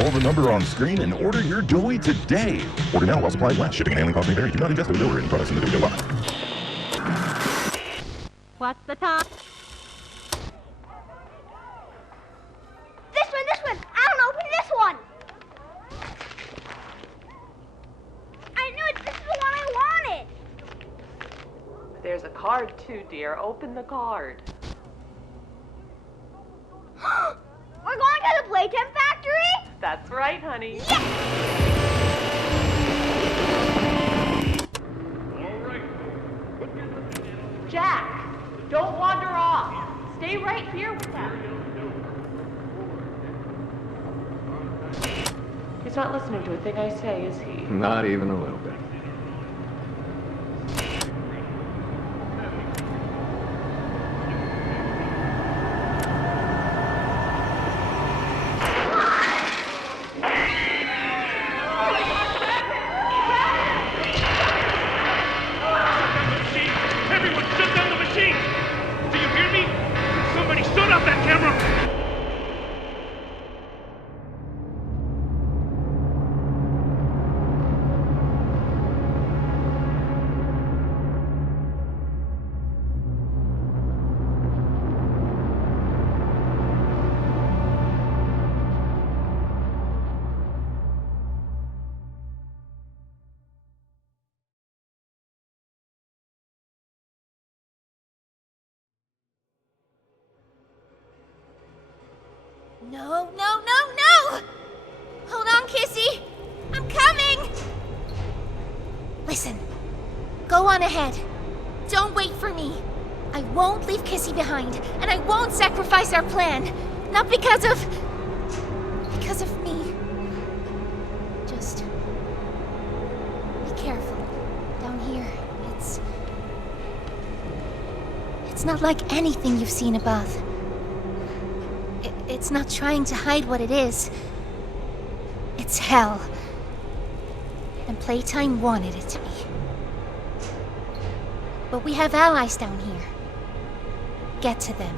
Call the number on screen and order your Doey today. Order now while supplies last. Shipping and handling costs may vary. Do not ingest Doey or any products in the Doey box. What's the time? This one! I don't open this one! I knew it! This is the one I wanted! There's a card too, dear. Open the card. We're going to the Playtime factory? That's right, honey. Yes! Jack, don't wander off. Stay right here with them. He's not listening to a thing I say, is he? Not even a little bit. No! Hold on, Kissy! I'm coming! Listen, go on ahead. Don't wait for me. I won't leave Kissy behind, and I won't sacrifice our plan. Not because of me. Just be careful. Down here, it's not like anything you've seen above. It's not trying to hide what it is. It's hell. And Playtime wanted it to be. But we have allies down here. Get to them.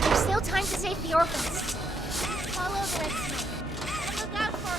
There's still time to save the orphans. Follow the red smoke. And look out for...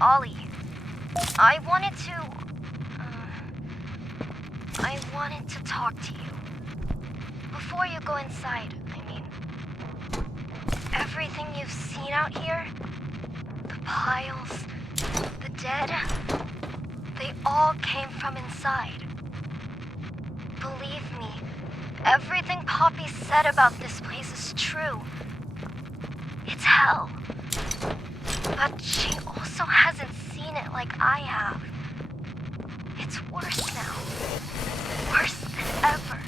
Ollie. I wanted to talk to you. Before you go inside, I mean. Everything you've seen out here, the piles, the dead, they all came from inside. Believe me, everything Poppy said about this place is true. It's hell. But she also hasn't seen it like I have. It's worse now. Worse than ever.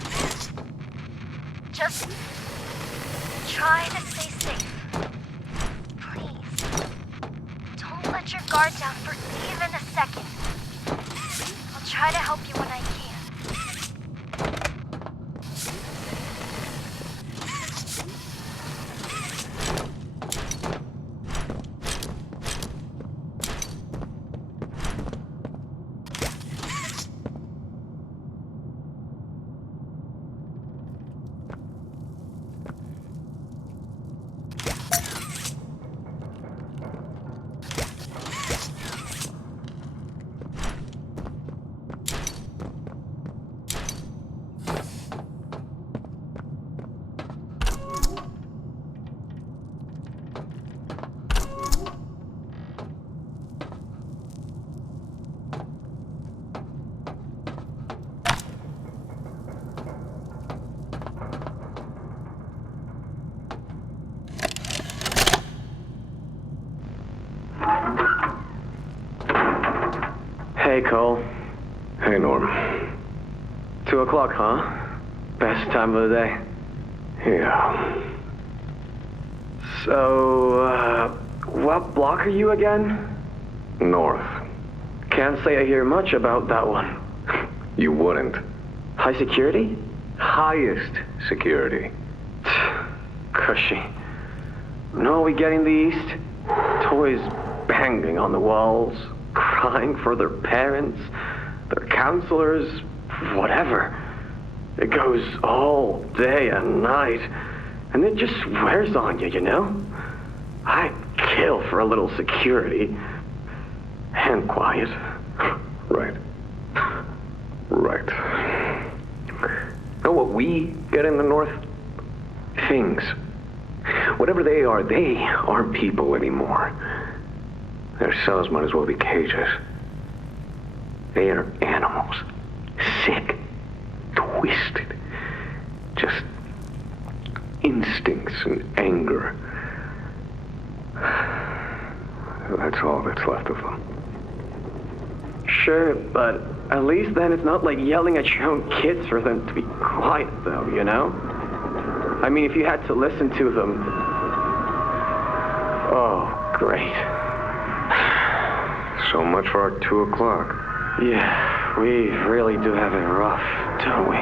Just try to stay safe. Please. Don't let your guard down for even a second. I'll try to help you when I can. Hey, Cole. Hey, Norm. 2 o'clock, huh? Best time of the day. Yeah. So, what block are you again? North. Can't say I hear much about that one. You wouldn't. High security? Highest security. Cushy. No, we get in the east. Toys banging on the walls, crying for their parents, their counselors, whatever. It goes all day and night, and it just wears on you, you know? I'd kill for a little security. And quiet. Right. Right. Know what we get in the north? Things. Whatever they aren't people anymore. Their cells might as well be cages. They are animals. Sick. Twisted. Just instincts and anger. That's all that's left of them. Sure, but at least then it's not like yelling at your own kids for them to be quiet, though, you know? I mean, if you had to listen to them... Oh, great. So much for our 2 o'clock. Yeah, we really do have it rough, don't we?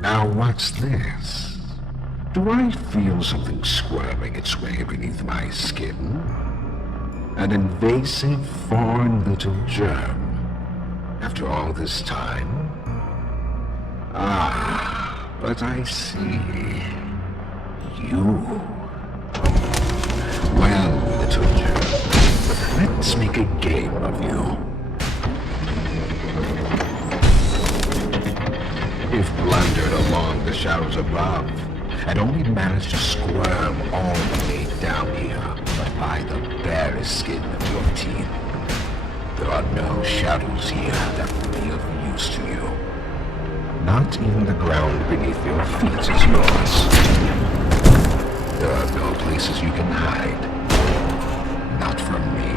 Now what's this? Do I feel something squirming its way beneath my skin? An invasive foreign little germ. After all this time? Ah, but I see. You. Well, little germ, let's make a game of you. if blundered along the shadows above, and only managed to squirm all the way down here by the barest skin of your teeth. There are no shadows here that will be of use to you. Not even the ground beneath your feet is yours. There are no places you can hide. Not from me.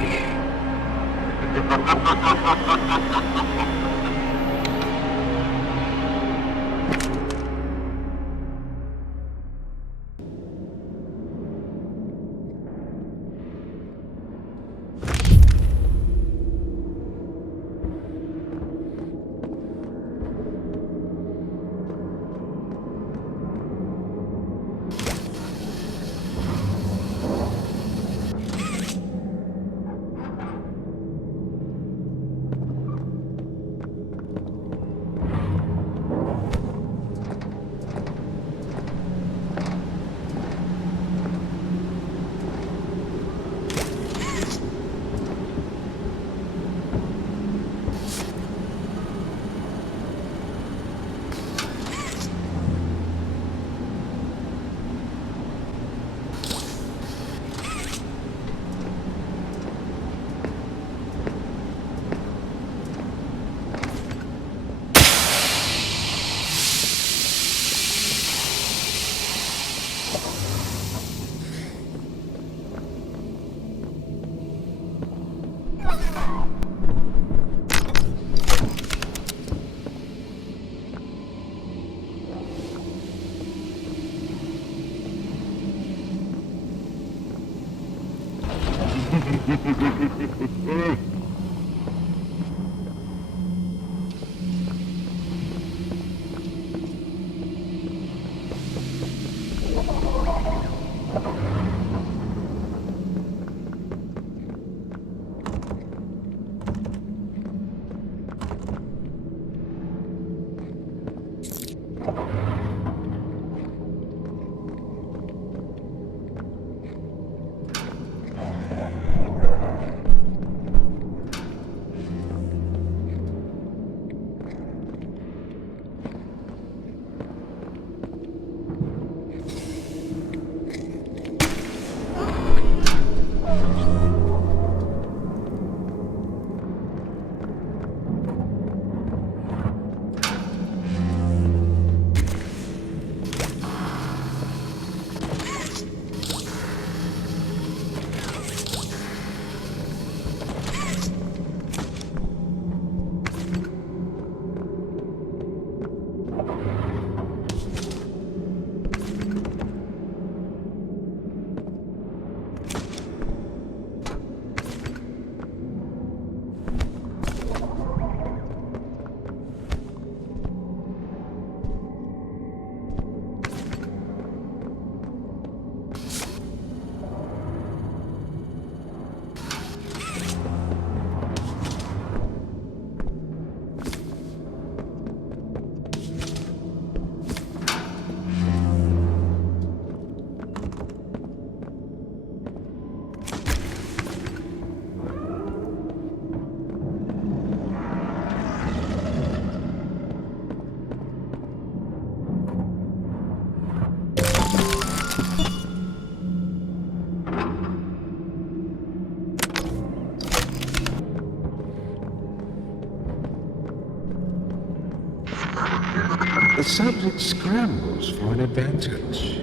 The subject scrambles for an advantage.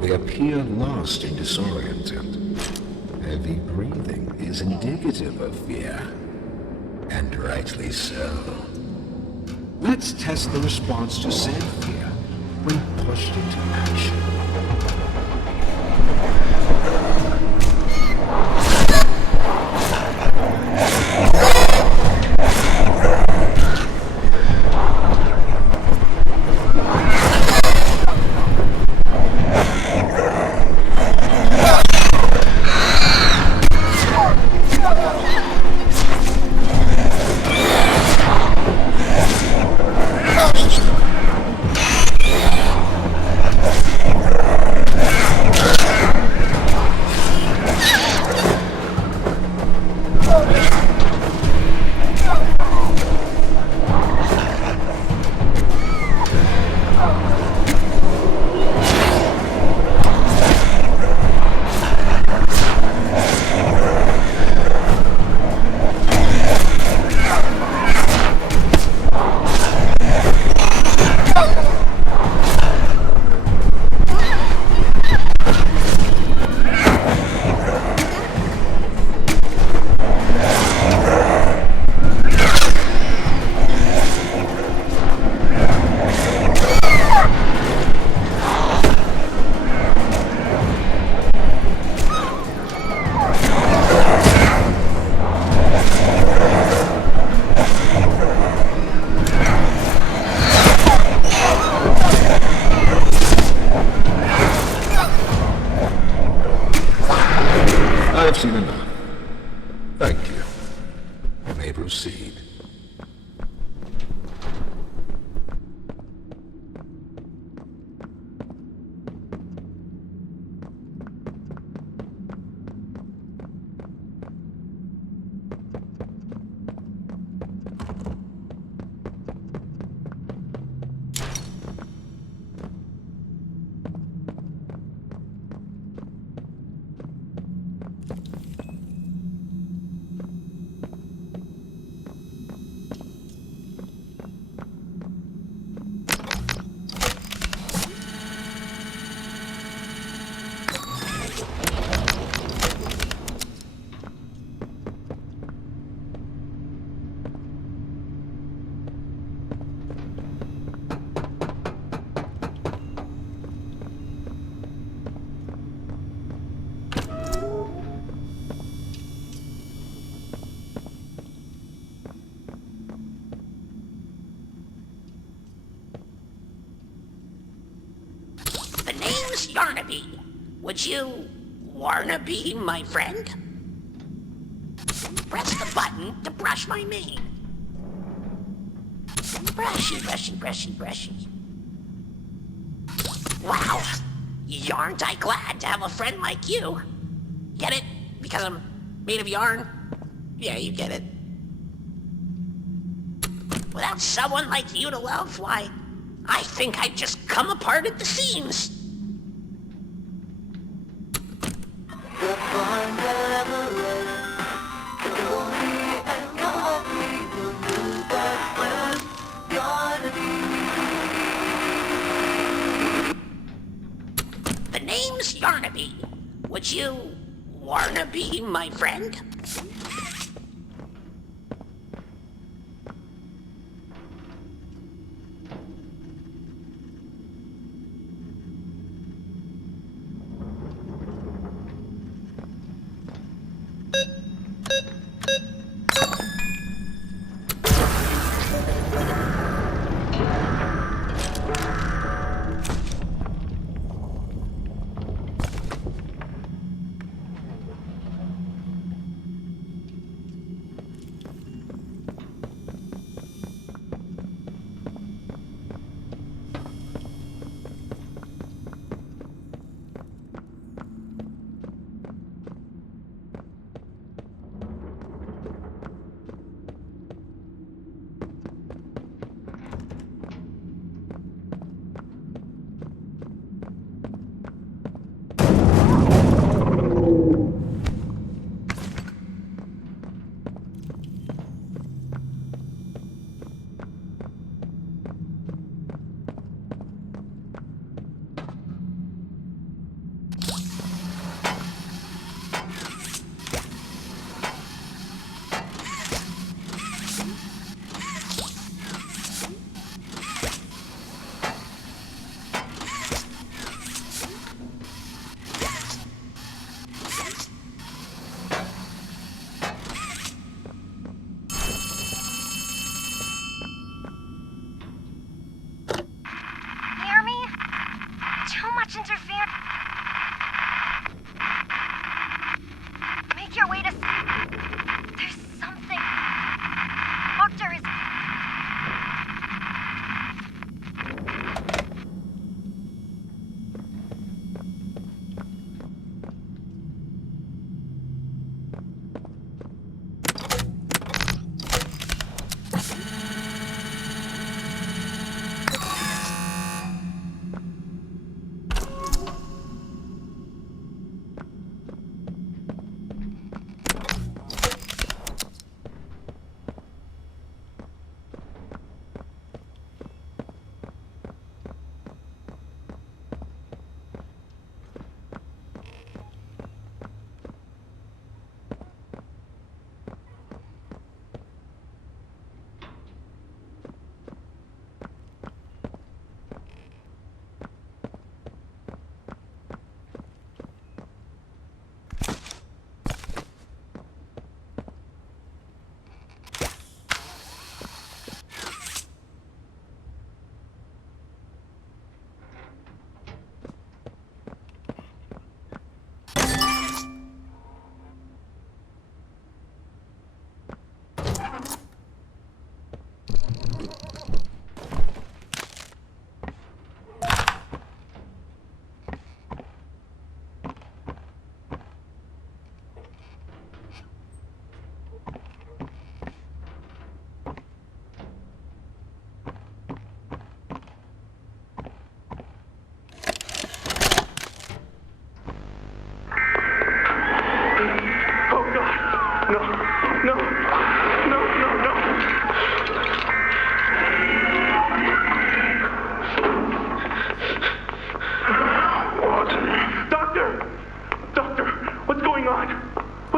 They appear lost and disoriented. Heavy breathing is indicative of fear, and rightly so. Let's test the response to said fear when pushed into action. seen enough. Thank you. You may proceed. Yarnaby. Would you wanna be my friend? Press the button to brush my mane. Brushy, brushy, brushy, brushy. Wow, yarn't I glad to have a friend like you. Get it? Because I'm made of yarn? Yeah, you get it. Without someone like you to love, why, I think I'd just come apart at the seams. The name's Yarnaby. Would you wanna be my friend?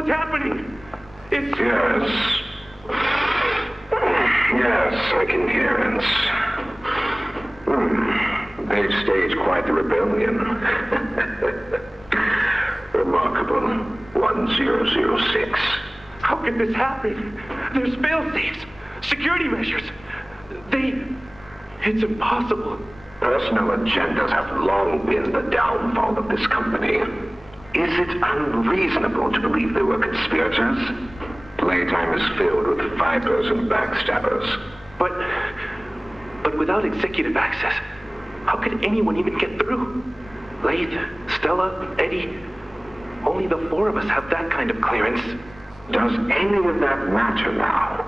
What's happening? It's... Yes, I can hear it. They've staged quite the rebellion. Remarkable. 1006. How could this happen? There's fail-safes, security measures. It's impossible. Personal agendas have long been the downfall of this company. Is it unreasonable to believe there were conspirators? Playtime is filled with vipers and backstabbers. But without executive access, how could anyone even get through? Laith, Stella, Eddie, only the four of us have that kind of clearance. Does any of that matter now?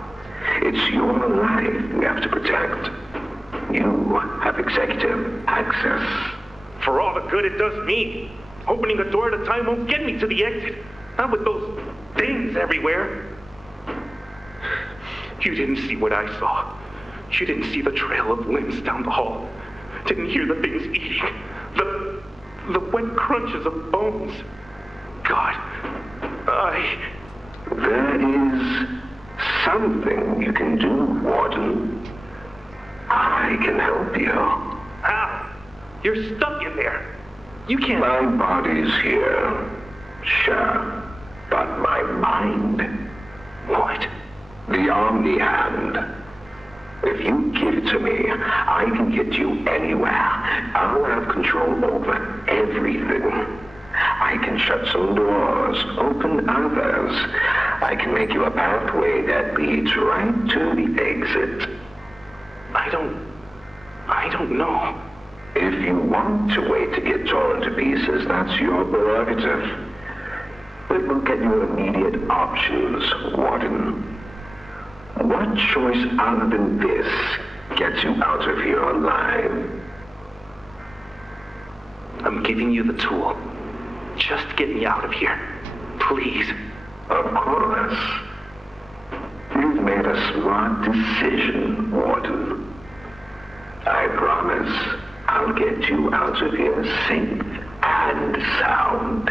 It's your life we have to protect. You have executive access. For all the good it does me, opening a door at a time won't get me to the exit. Not with those things everywhere. You didn't see what I saw. You didn't see the trail of limbs down the hall. Didn't hear the things eating. The wet crunches of bones. God, There is something you can do, Warden. I can help you. How? You're stuck in there. You can't... My body's here. Sure. But my mind... What? The Omni Hand. If you give it to me, I can get you anywhere. I'll have control over everything. I can shut some doors, open others. I can make you a pathway that leads right to the exit. I don't know. If you want to wait to get torn to pieces, that's your prerogative. But look at your immediate options, Warden. What choice other than this gets you out of here alive? I'm giving you the tool. Just get me out of here. Please. Of course. You've made a smart decision, Warden. I promise I'll get you out of here safe and sound.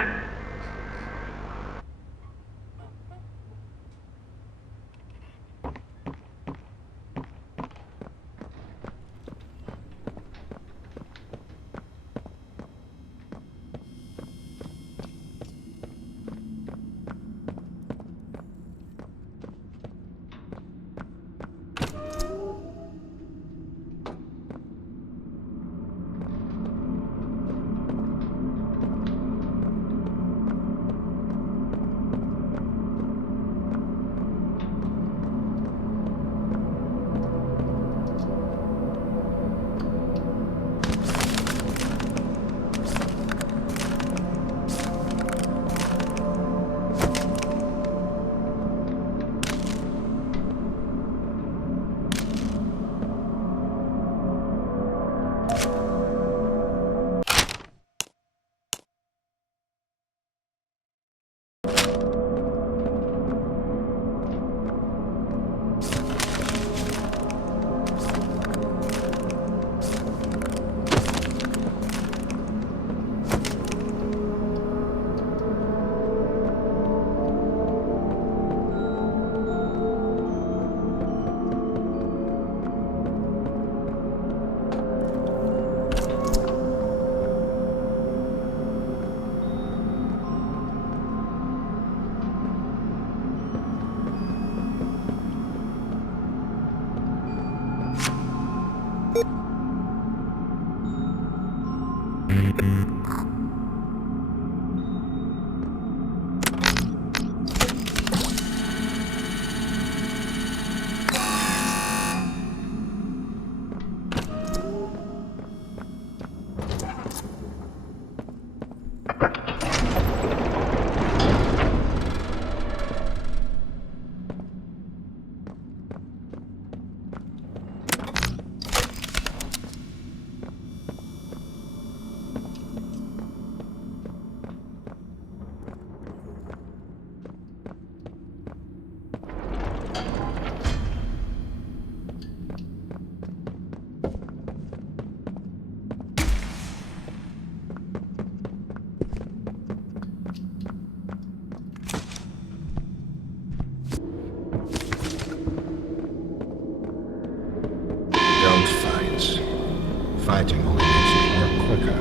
Fighting only makes it work quicker.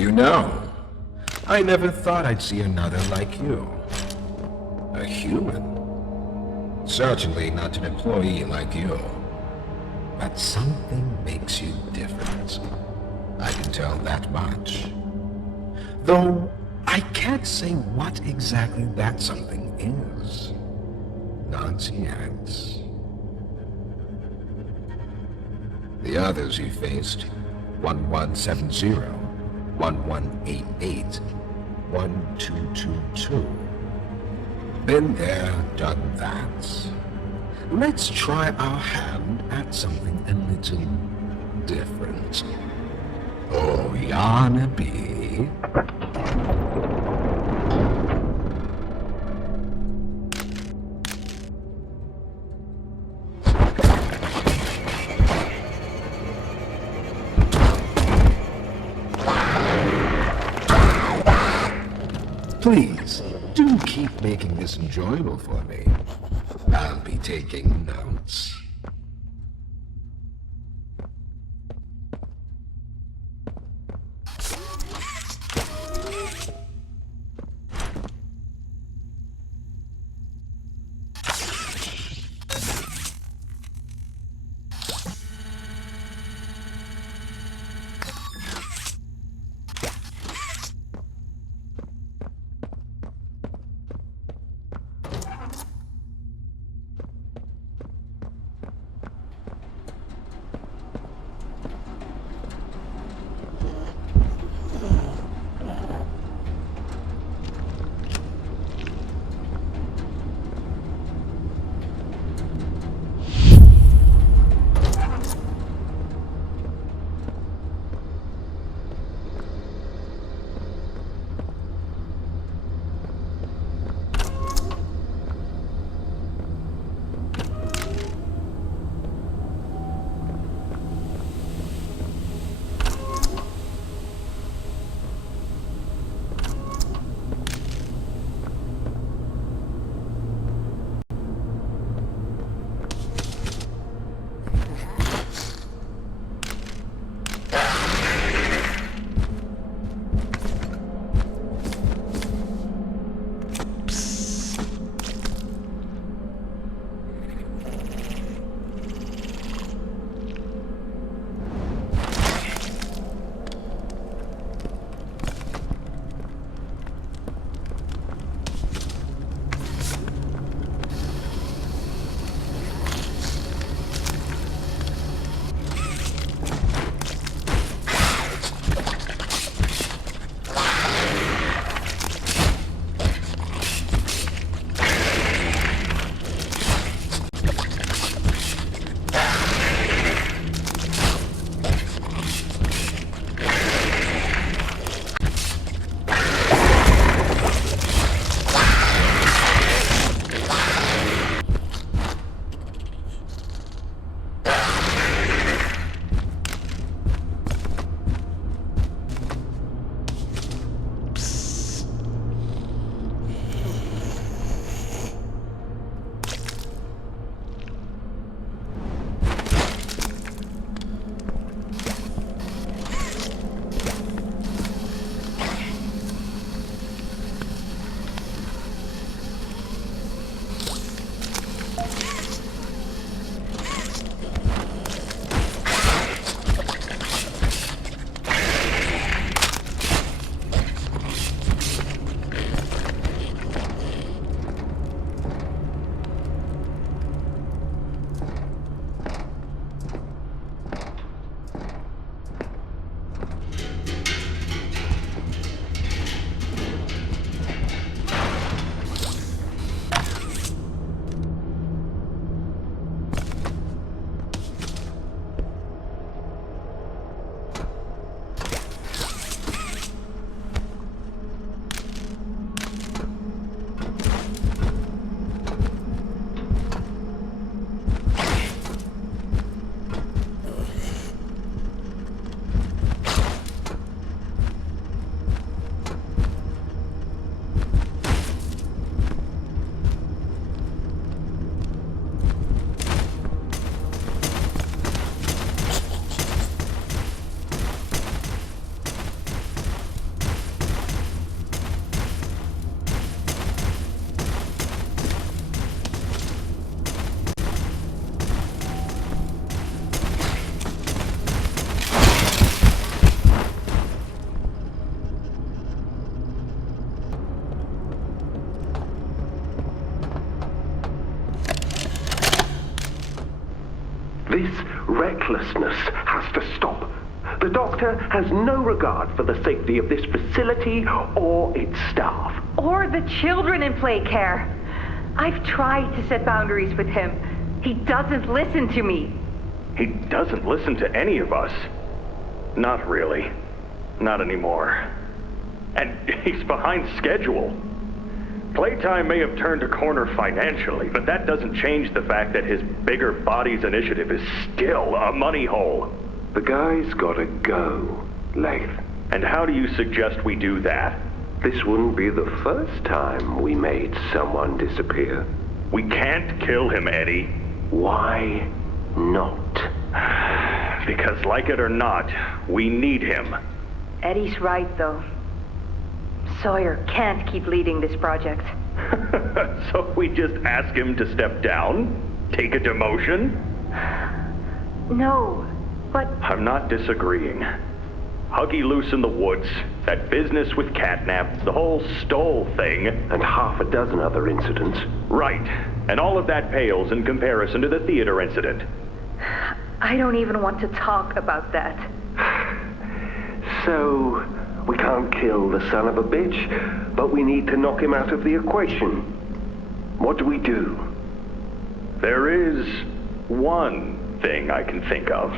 You know, I never thought I'd see another like you. A human. Certainly not an employee like you. But something makes you different. I can tell that much. Though, I can't say what exactly that something is. Not yet. The others you faced, 1170, 1188, 1222. Been there, done that. Let's try our hand at something a little different. Oh, Yarnaby. Please, do keep making this enjoyable for me. I'll be taking notes. This recklessness has to stop. The doctor has no regard for the safety of this facility or its staff. Or the children in play care. I've tried to set boundaries with him. He doesn't listen to me. He doesn't listen to any of us. Not really. Not anymore. And he's behind schedule. Playtime may have turned a corner financially, but that doesn't change the fact that his bigger bodies initiative is still a money hole. The guy's gotta go, Leith. And how do you suggest we do that? This wouldn't be the first time we made someone disappear. We can't kill him, Eddie. Why not? Because like it or not, we need him. Eddie's right, though. Sawyer can't keep leading this project. So we just ask him to step down? Take a demotion? No, but... I'm not disagreeing. Huggy loose in the woods, that business with Catnap, the whole Stoll thing. And half a dozen other incidents. Right. And all of that pales in comparison to the theater incident. I don't even want to talk about that. So, we can't kill the son of a bitch, but we need to knock him out of the equation. What do we do? There is one thing I can think of.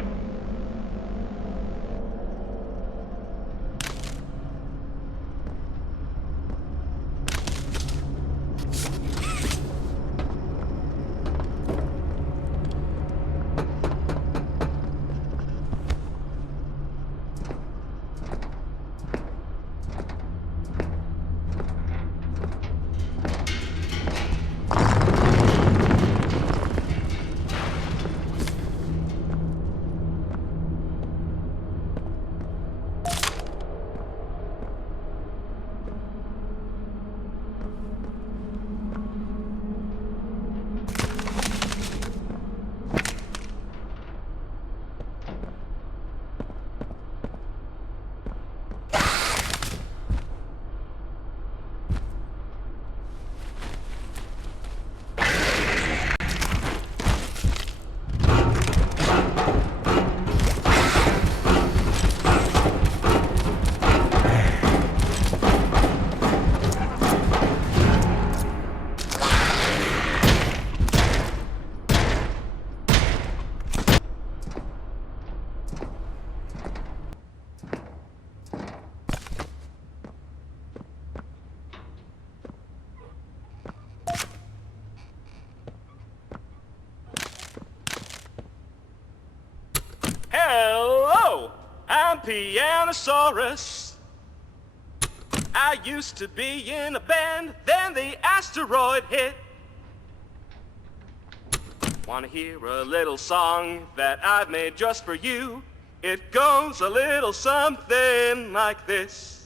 Hello, I'm Pianosaurus. I used to be in a band, then the asteroid hit. Wanna hear a little song that I've made just for you? It goes a little something like this.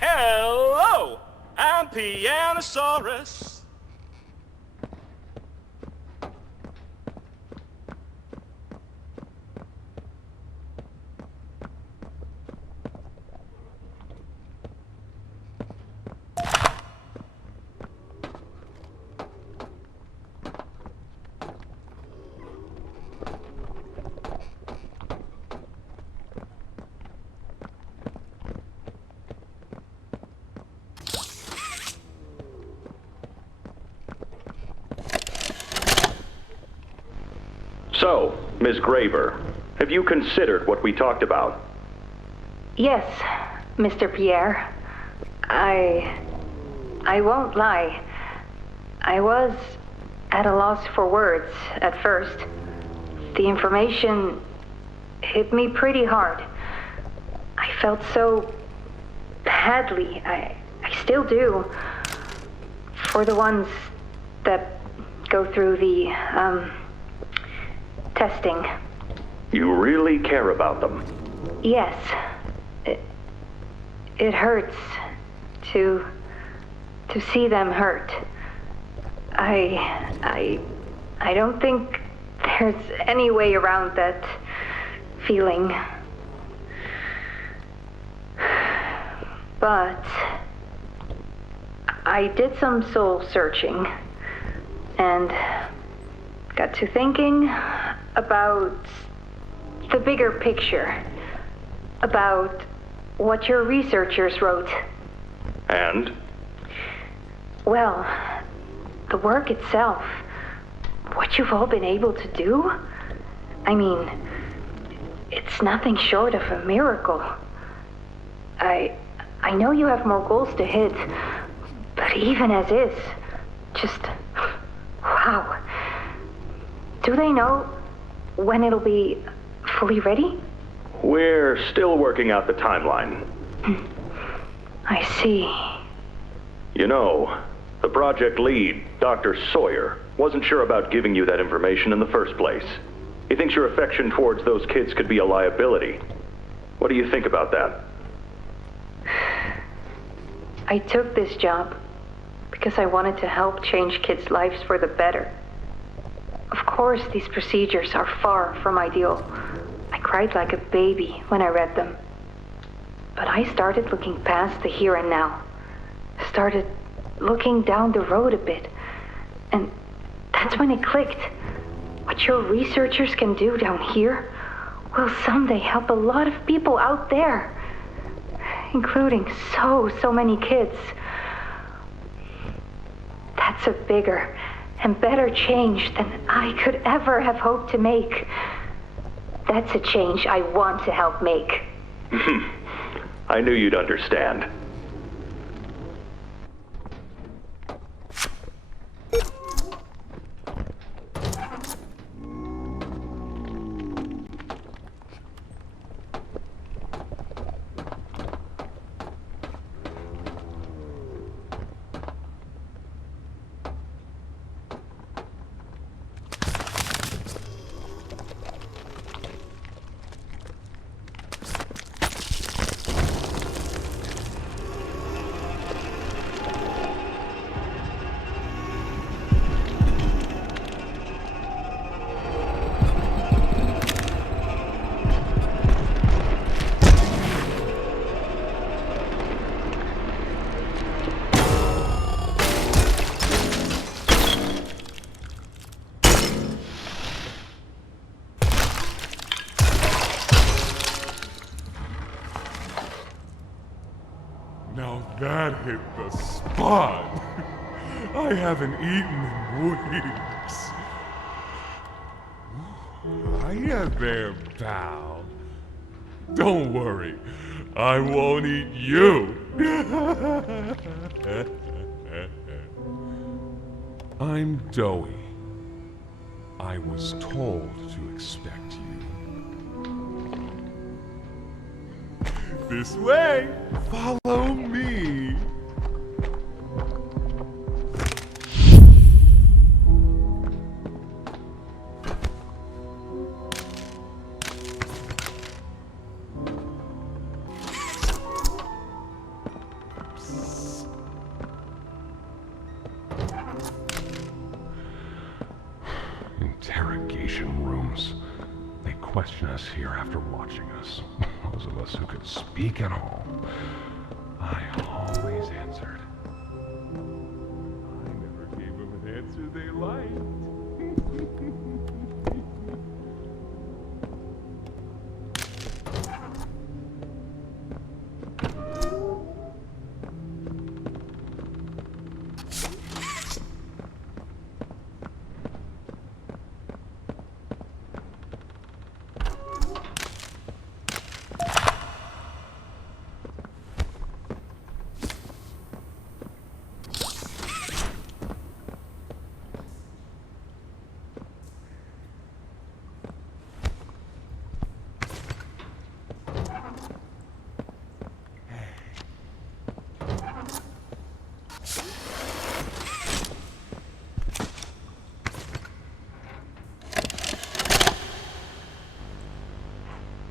Hello, I'm Pianosaurus. So, Ms. Graver, have you considered what we talked about? Yes, Mr. Pierre. I won't lie. I was at a loss for words at first. The information hit me pretty hard. I felt so badly. I still do. For the ones that go through the, testing. You really care about them? Yes. It hurts to see them hurt. I I don't think there's any way around that feeling. But I did some soul searching and got to thinking about the bigger picture, about what your researchers wrote. And? Well, the work itself, what you've all been able to do, I mean, it's nothing short of a miracle. I know you have more goals to hit, but even as is, just, wow. Do they know when it'll be fully ready? We're still working out the timeline. I see. You know, the project lead, Dr. Sawyer, wasn't sure about giving you that information in the first place. He thinks your affection towards those kids could be a liability. What do you think about that? I took this job because I wanted to help change kids' lives for the better. Of course, these procedures are far from ideal. I cried like a baby when I read them. But I started looking past the here and now. Started looking down the road a bit. And that's when it clicked. What your researchers can do down here will someday help a lot of people out there. Including so many kids. That's a bigger and better change than I could ever have hoped to make. That's a change I want to help make. I knew you'd understand. That hit the spot. I haven't eaten in weeks. Hiya there, pal. Don't worry, I won't eat you. I'm Doey. I was told to expect you. This way! Follow me! Interrogation rooms. They question us here after watching us. Those of us who could speak at all. I always answered. I never gave them an answer they liked.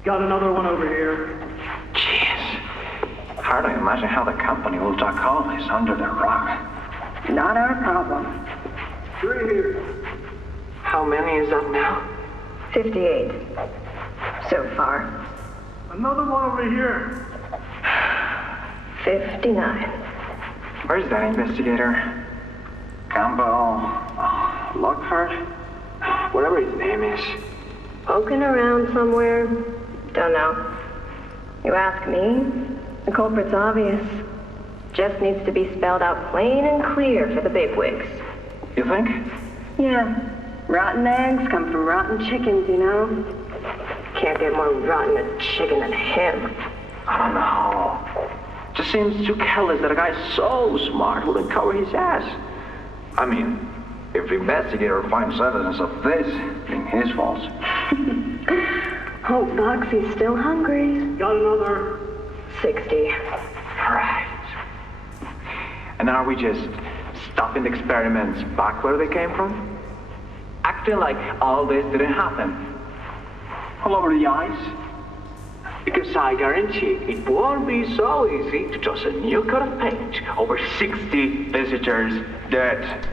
Got another one over here. Jeez. Hard to imagine how the company will duck all this under the rug. Not our problem. 3 here. How many is that now? 58. So far. Another one over here. 59. Where's that investigator? Campbell, Lockhart, whatever his name is. Poking around somewhere? Don't know. You ask me? The culprit's obvious. Just needs to be spelled out plain and clear for the bigwigs. You think? Yeah. Rotten eggs come from rotten chickens, you know? Can't get more rotten a chicken than him. I don't know. Just seems too careless that a guy so smart wouldn't cover his ass. I mean, if the investigator finds evidence of this, it's his fault. Hope Boxy's still hungry. Got another 60. Right. And are we just stopping the experiments back where they came from? Acting like all this didn't happen. All over the ice? Because I guarantee it won't be so easy to toss a new coat of paint over 60 visitors dead.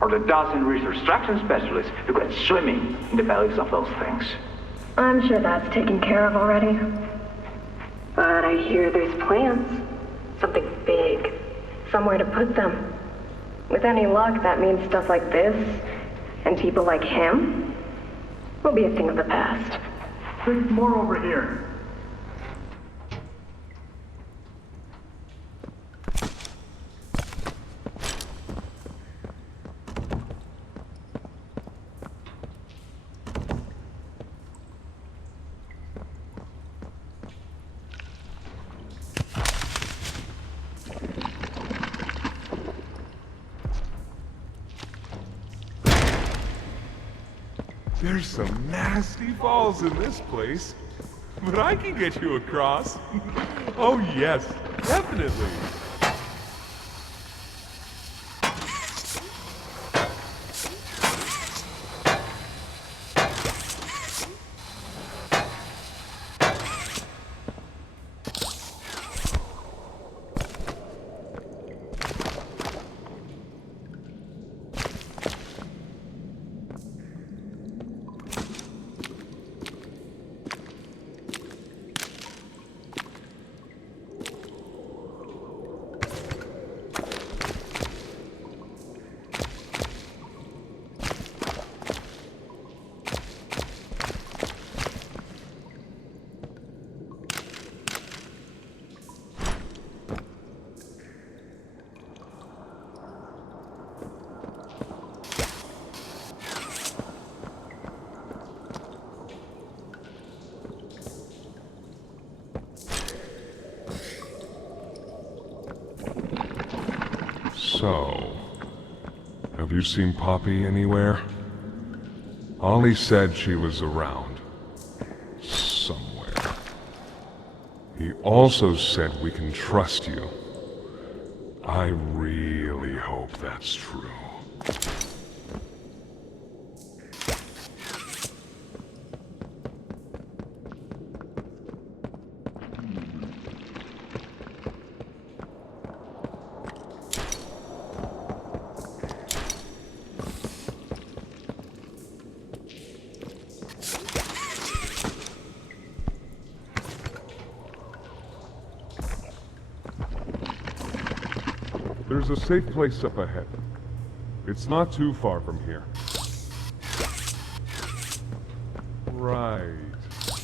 Or the dozen reconstruction specialists who got swimming in the bellies of those things. I'm sure that's taken care of already. But I hear there's plans. Something big. Somewhere to put them. With any luck, that means stuff like this, and people like him, will be a thing of the past. There's more over here. There's some nasty falls in this place, but I can get you across. Oh yes, definitely. So, have you seen Poppy anywhere? Ollie said she was around. Somewhere. He also said we can trust you. I really hope that's true. There's a safe place up ahead. It's not too far from here. Right.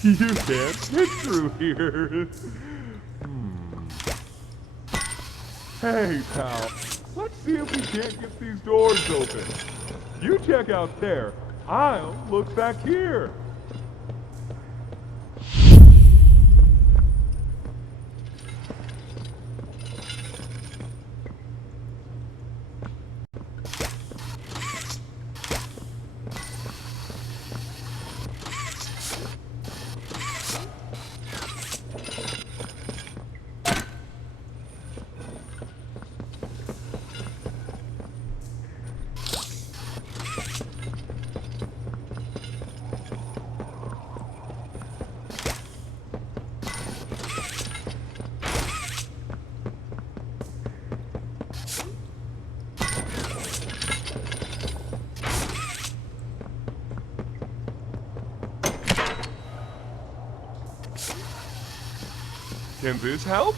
You can't get through here. Hey, pal. Let's see if we can't get these doors open. You check out there. I'll look back here. Can this help?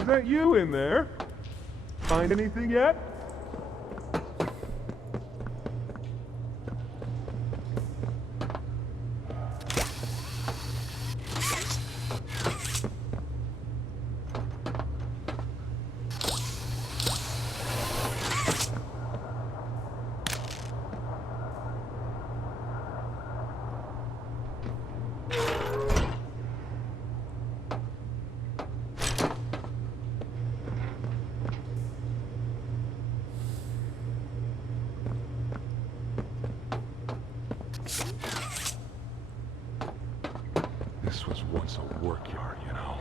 Is that you in there? Find anything yet? This was once a work yard, you know.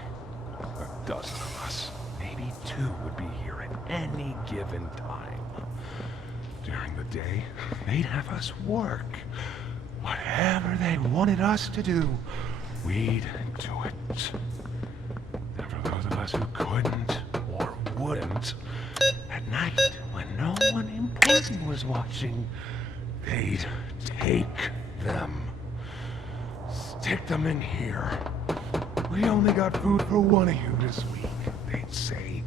A dozen of us, maybe two, would be here at any given time. During the day, they'd have us work. Whatever they wanted us to do, we'd do it. And for those of us who couldn't or wouldn't, at night, when no one important was watching, they'd take them. Stick them in here. We only got food for one of you this week, they'd say.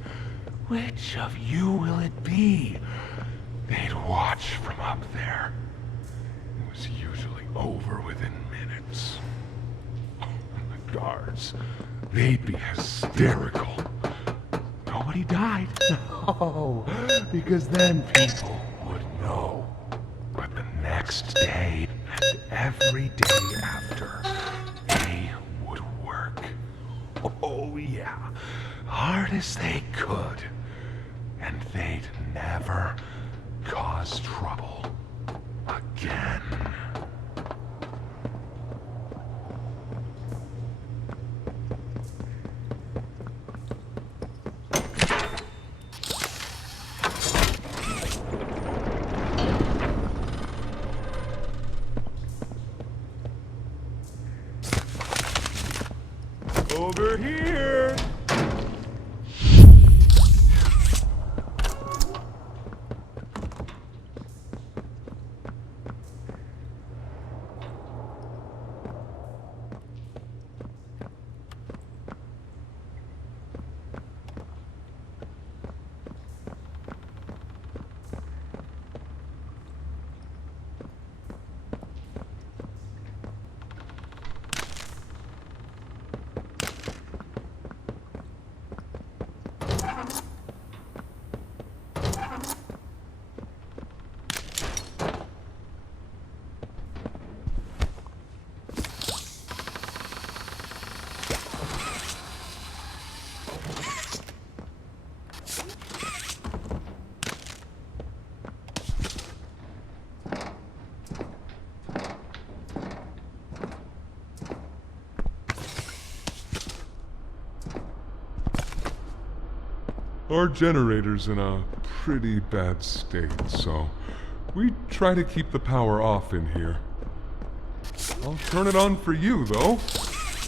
Which of you will it be? They'd watch from up there. It was usually over within minutes. The guards, they'd be hysterical. Nobody died. No, because then people would know. But the next day, and every day after, they would work. Oh yeah, hard as they could. And they'd never cause trouble again. Over here! Our generator's in a pretty bad state, so we try to keep the power off in here. I'll turn it on for you, though.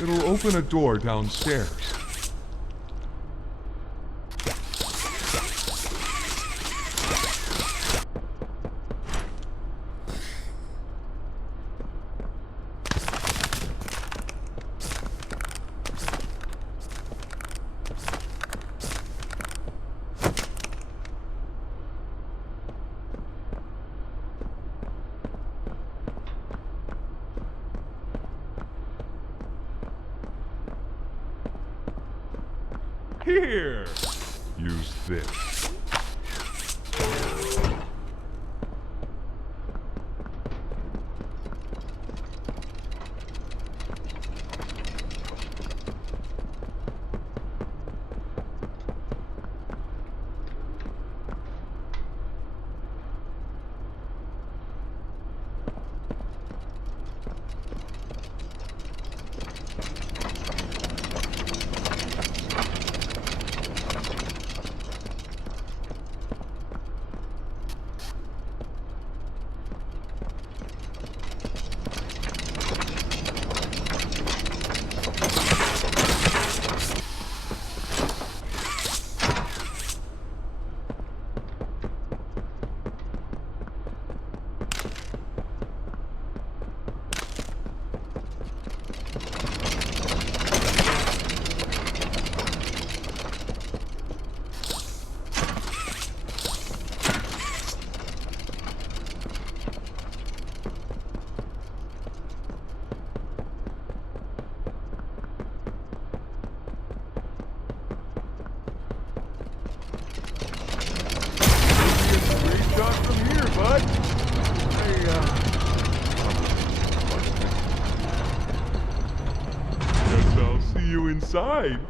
It'll open a door downstairs. Here! Use this. Inside.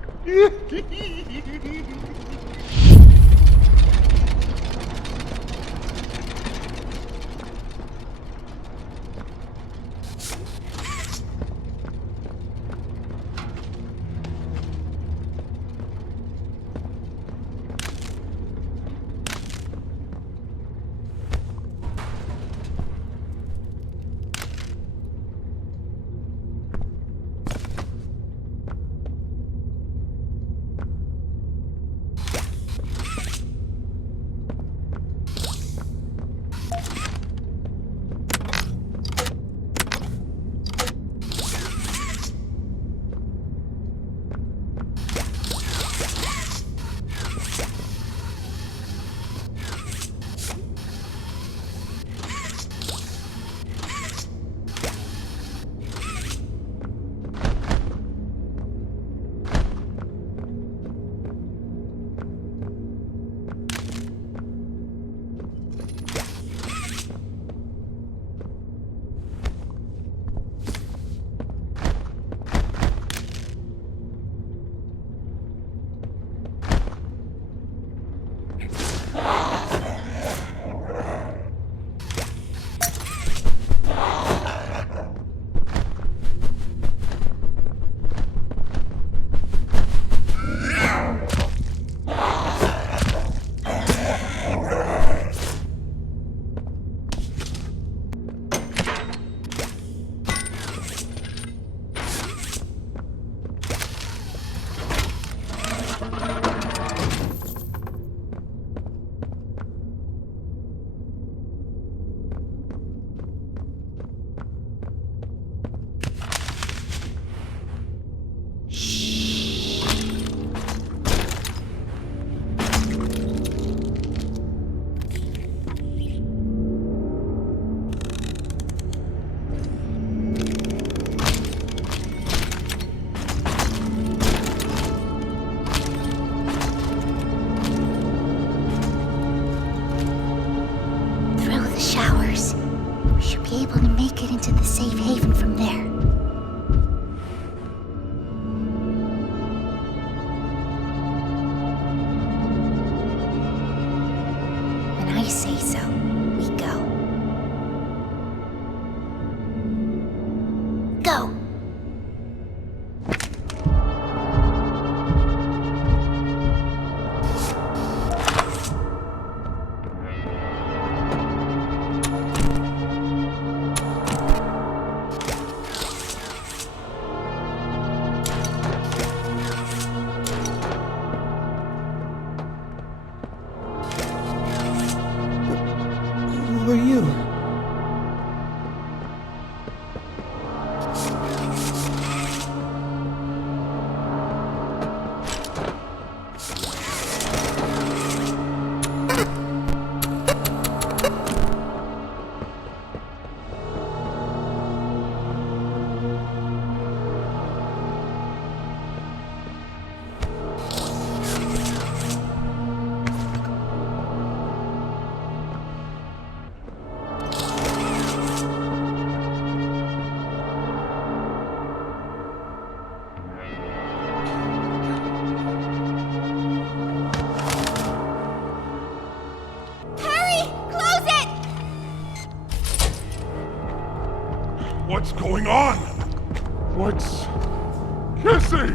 What's... Kissy!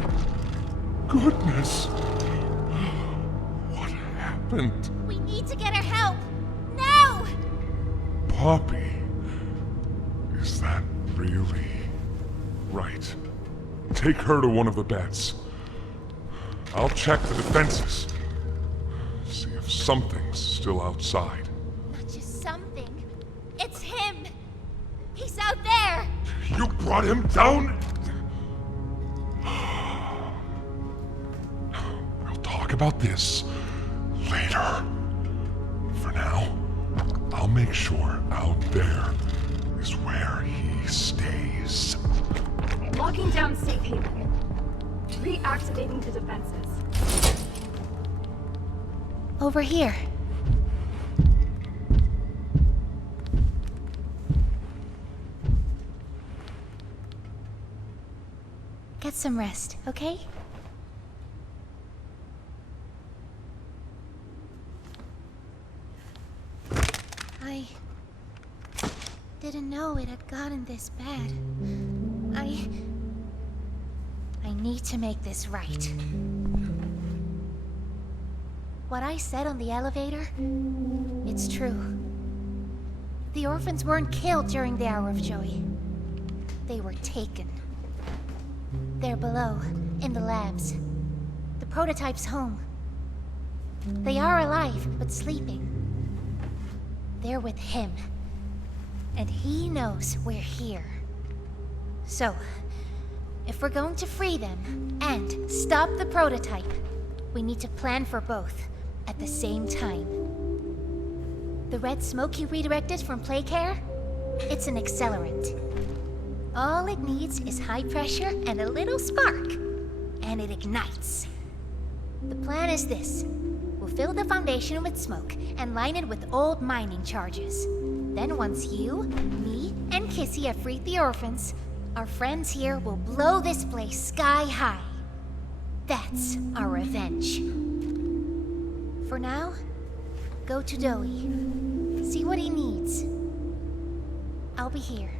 Goodness! What happened? We need to get her help! Now! Poppy? Is that really... Right. Take her to one of the beds. I'll check the defenses. See if something's still outside. Not just something. It's him! He's out there! You brought him down? We'll talk about this later. For now, I'll make sure out there is where he stays. Locking down safe haven. Reactivating the defenses. Over here. Get some rest, okay? I didn't know it had gotten this bad. I need to make this right. What I said on the elevator, it's true. The orphans weren't killed during the Hour of Joy. They were taken. They're below, in the labs. The prototype's home. They are alive, but sleeping. They're with him. And he knows we're here. So, if we're going to free them and stop the prototype, we need to plan for both at the same time. The red smoke you redirected from Playcare? It's an accelerant. All it needs is high pressure and a little spark, and it ignites. The plan is this. We'll fill the foundation with smoke and line it with old mining charges. Then once you, me, and Kissy have freed the orphans, our friends here will blow this place sky high. That's our revenge. For now, go to Doey. See what he needs. I'll be here.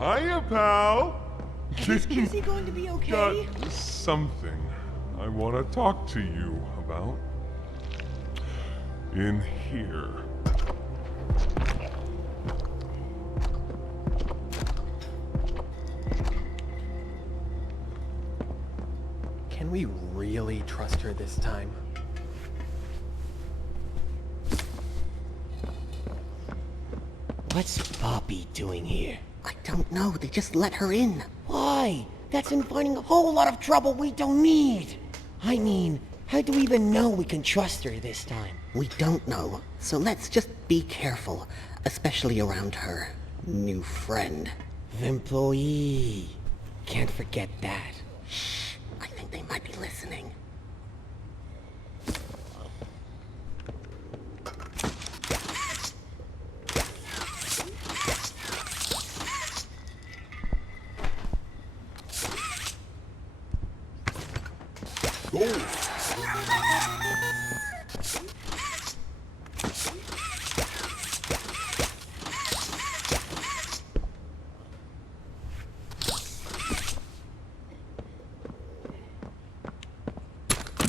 Hiya, pal! Is Kissy going to be okay? Got something I want to talk to you about. In here. Can we really trust her this time? What's Poppy doing here? I don't know. They just let her in. Why? That's inviting a whole lot of trouble we don't need. I mean, how do we even know we can trust her this time? We don't know. So let's just be careful, especially around her new friend. The employee. Can't forget that. Shh. I think they might be listening.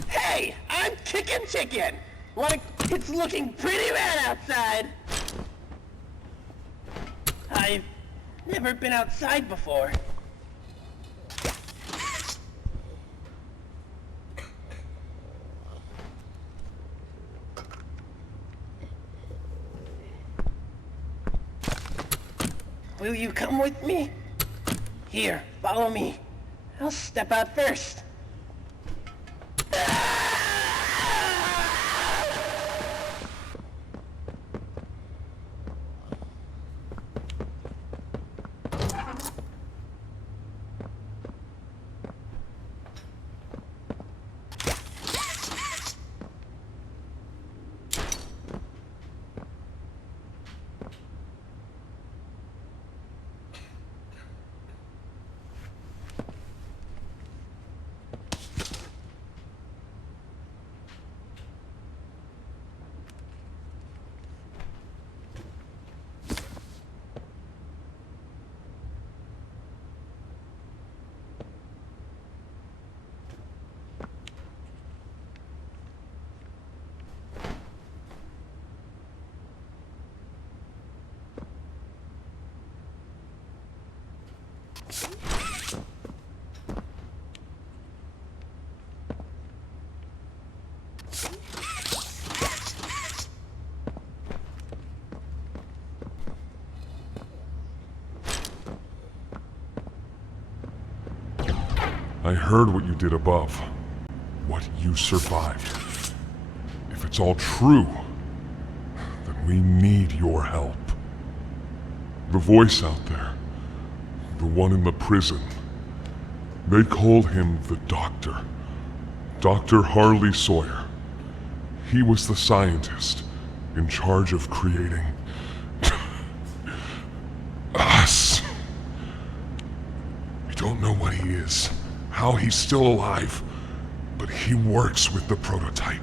Hey, I'm Chicken. It's looking pretty bad outside. I've never been outside before. Will you come with me? Here, follow me. I'll step out first. I heard what you did above. What you survived. If it's all true, then we need your help. The voice out there, the one in the prison, they call him the Doctor. Dr. Harley Sawyer. He was the scientist in charge of creating us. We don't know what he is, how he's still alive, but he works with the prototype.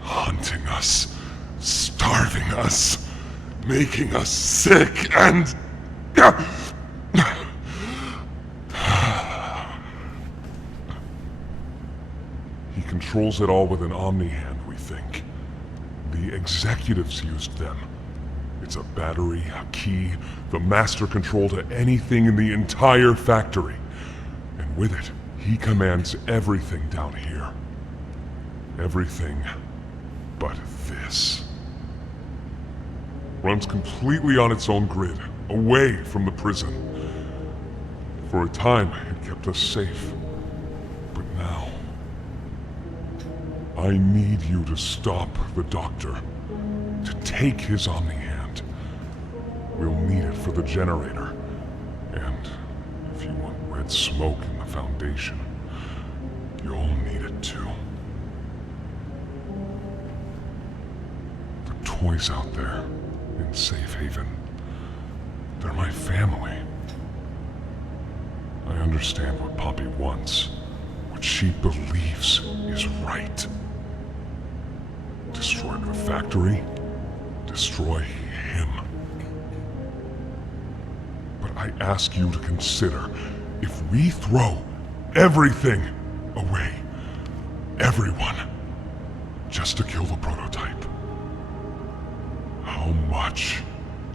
Hunting us, starving us, making us sick, and... He controls it all with an omni-hand, we think. The executives used them. It's a battery, a key, the master control to anything in the entire factory. And with it, he commands everything down here. Everything but this. Runs completely on its own grid, away from the prison. For a time, it kept us safe. But now, I need you to stop the Doctor. To take his omni-hand. We'll need it for the generator. And if you want red smoke in the Foundation, you'll need it too. The toys out there in Safe Haven, they're my family. I understand what Poppy wants, what she believes is right. Destroy the factory, destroy him. But I ask you to consider, if we throw everything away, everyone, just to kill the prototype, how much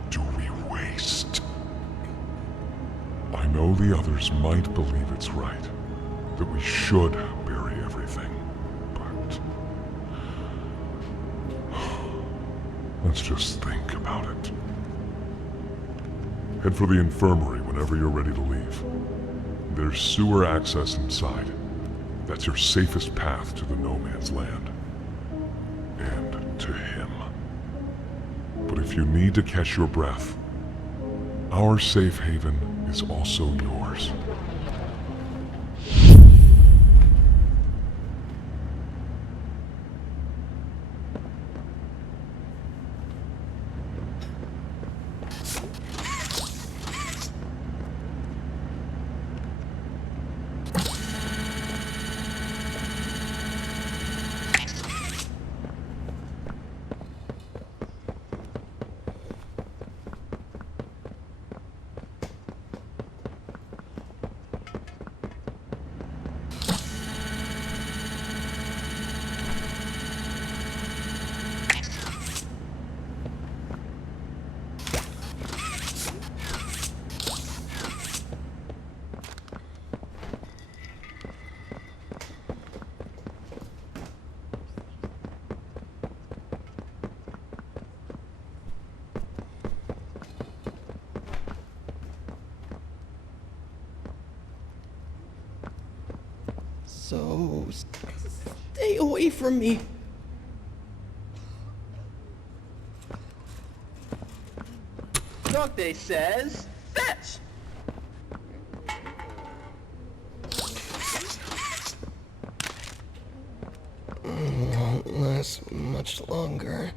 do we waste? I know the others might believe it's right, that we should bury everything, but let's just think about it. Head for the infirmary whenever you're ready to leave. There's sewer access inside. That's your safest path to the no man's land. And to him. But if you need to catch your breath, our safe haven is also yours. So, stay away from me. Doctor says, fetch! Won't last much longer.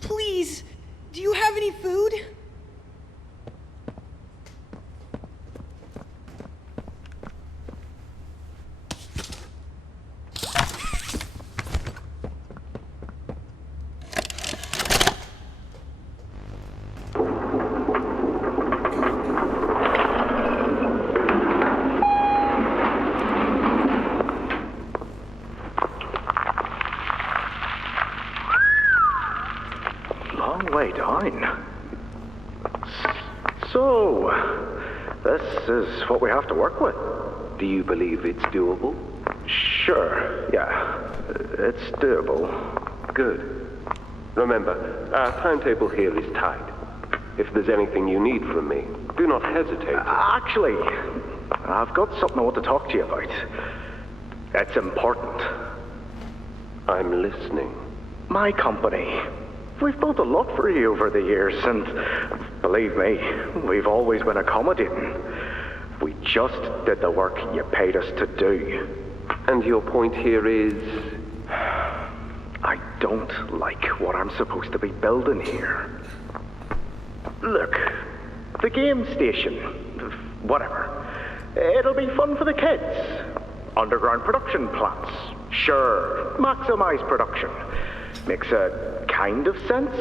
Please, do you have any Long way down. So, this is what we have to work with. Do you believe it's doable? Sure, yeah. It's doable. Good. Remember, our timetable here is tight. If there's anything you need from me, do not hesitate. Actually, I've got something I want to talk to you about. It's important. I'm listening. My company. We've built a lot for you over the years, and believe me, we've always been accommodating. We just did the work you paid us to do. And your point here is? I don't like what I'm supposed to be building here. Look, the game station, whatever. It'll be fun for the kids. Underground production plants. Sure, maximize production. Makes a kind of sense.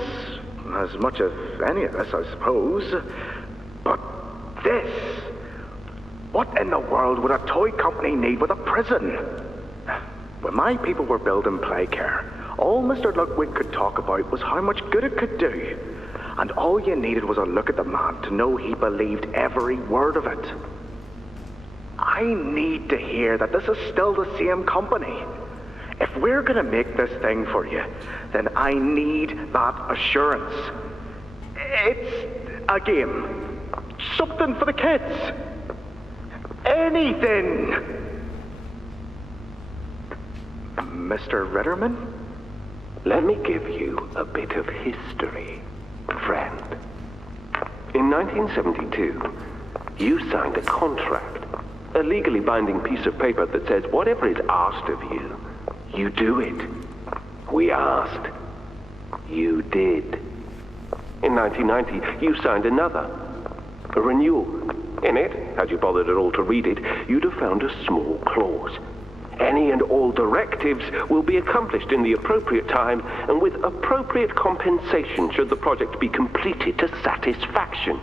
As much of any of this, I suppose. But this... What in the world would a toy company need with a prison? When my people were building Playcare, all Mr. Ludwig could talk about was how much good it could do. And all you needed was a look at the man to know he believed every word of it. I need to hear that this is still the same company. If we're gonna make this thing for you, then I need that assurance. It's a game. Something for the kids. Anything. Mr. Ritterman? Let me give you a bit of history, friend. In 1972, you signed a contract, a legally binding piece of paper that says whatever is asked of you, you do it. We asked. You did. In 1990, you signed another, a renewal. In it, had you bothered at all to read it, you'd have found a small clause. Any and all directives will be accomplished in the appropriate time and with appropriate compensation should the project be completed to satisfaction.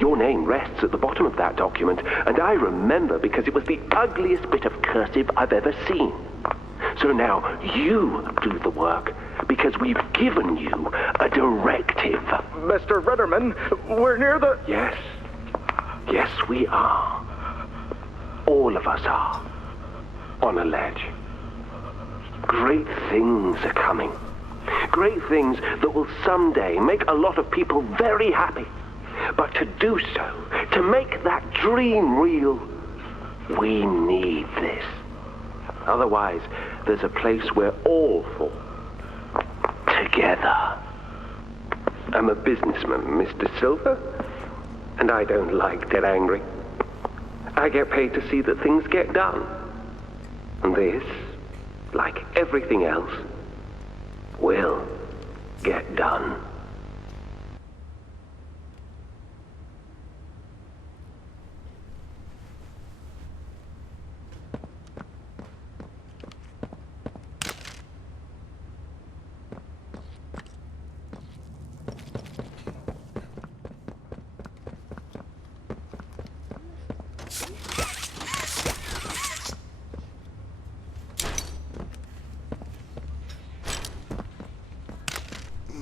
Your name rests at the bottom of that document, and I remember because it was the ugliest bit of cursive I've ever seen. So now you do the work, because we've given you a directive. Mr. Ritterman, we're near the... Yes. Yes, we are. All of us are. On a ledge. Great things are coming. Great things that will someday make a lot of people very happy. But to do so, to make that dream real, we need this. Otherwise, there's a place we're all for. Together. I'm a businessman, Mr. Silver, and I don't like to get angry. I get paid to see that things get done. And this, like everything else, will get done.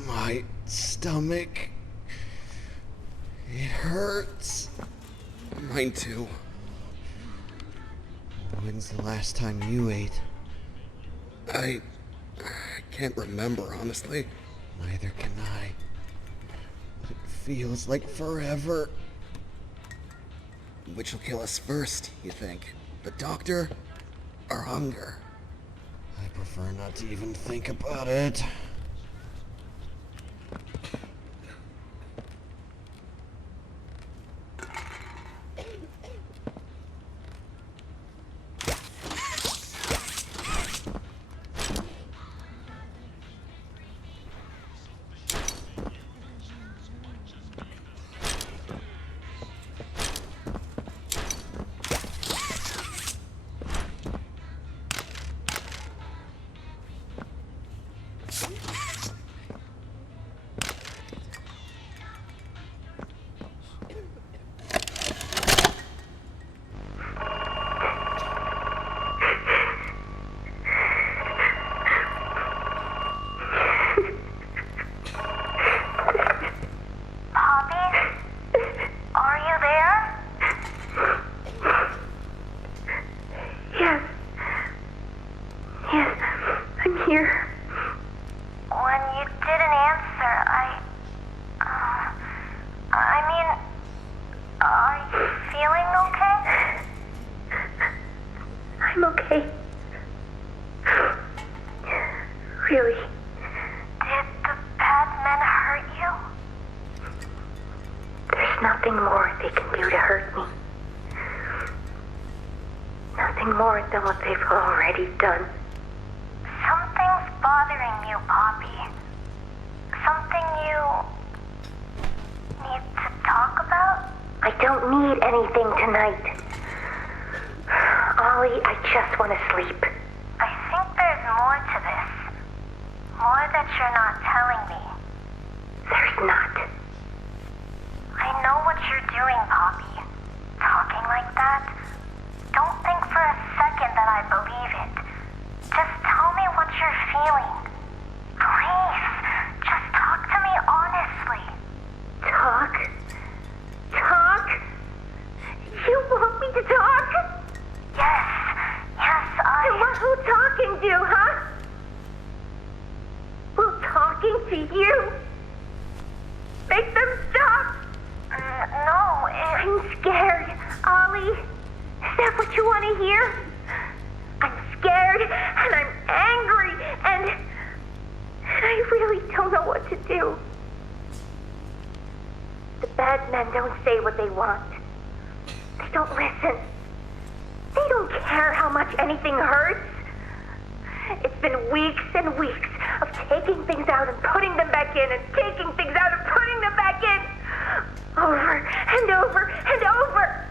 My stomach. It hurts. Mine too. When's the last time you ate? I can't remember, honestly. Neither can I. It feels like forever. Which will kill us first, you think? The doctor or hunger? I prefer not to even think about it. Poppy? Are you there? Yes. Yes, I'm here. When you didn't answer, are you feeling okay? I'm okay. Really. Did the bad men hurt you? There's nothing more they can do to hurt me. Nothing more than what they've already done. Something's bothering you, Poppy. Something you need to talk about? I don't need anything tonight. Ollie, I just want to sleep. I think there's more to this. More that you're not telling me. There's not. I know what you're doing, Poppy. Talking like that. Don't think for a second that I believe it. Just tell me what you're feeling. Please, just talk to me honestly. Talk? Talk? You want me to talk? Yes, And what will talking do, huh? Will talking to you make them stop? No, I'm scared, Ollie. Is that what you want to hear? I'm scared, and I'm angry, and I really don't know what to do. The bad men don't say what they want. They don't listen. They don't care how much anything hurts. It's been weeks and weeks of taking things out and putting them back in, and taking things out and putting them back in. Over and over and over.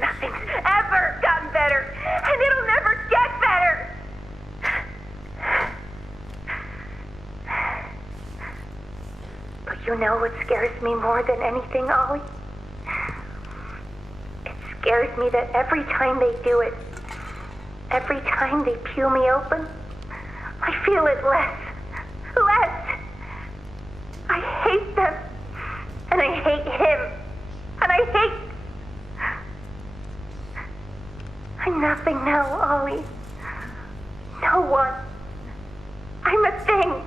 Nothing's ever gotten better, and it'll never get better. But you know what scares me more than anything, Ollie? It scares me that every time they do it, every time they peel me open, I feel it less. Less. I hate them. And I hate him. And I hate... I'm nothing now, Ollie. No one. I'm a thing.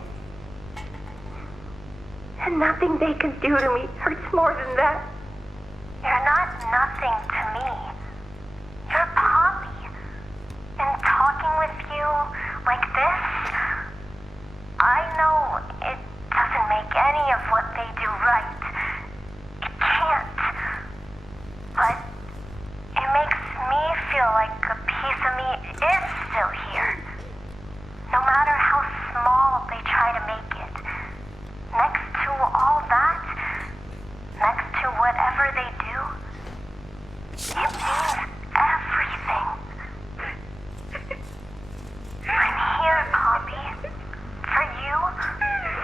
And nothing they can do to me hurts more than that. You're not nothing to me. You're Poppy. And talking with you like this, I know it doesn't make any of what they do right. It can't. But it makes me feel like a piece of me is still here. No matter how small they try to make it. Next to all that, next to whatever they do, it means everything. I'm here, Poppy. For you,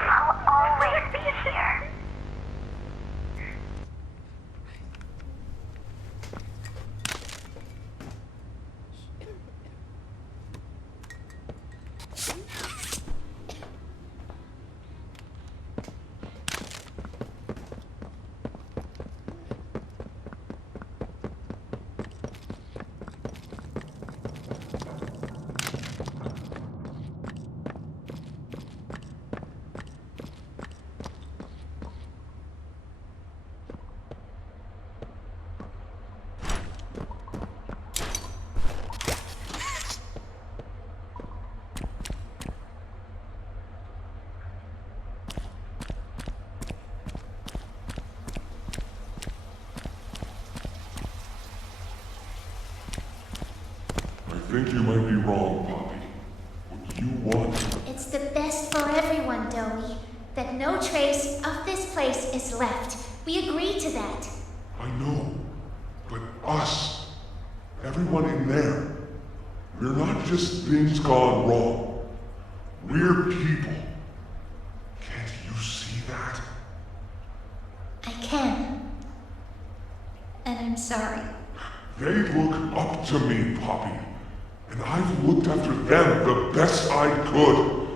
I'll always be here. I think you might be wrong, Poppy. What you want... It's the best for everyone, Doey. That no trace of this place is left. We agree to that. I know. But us, everyone in there, we're not just things gone wrong. We're people. Can't you see that? I can. And I'm sorry. They look up to me, Poppy. And I've looked after them the best I could.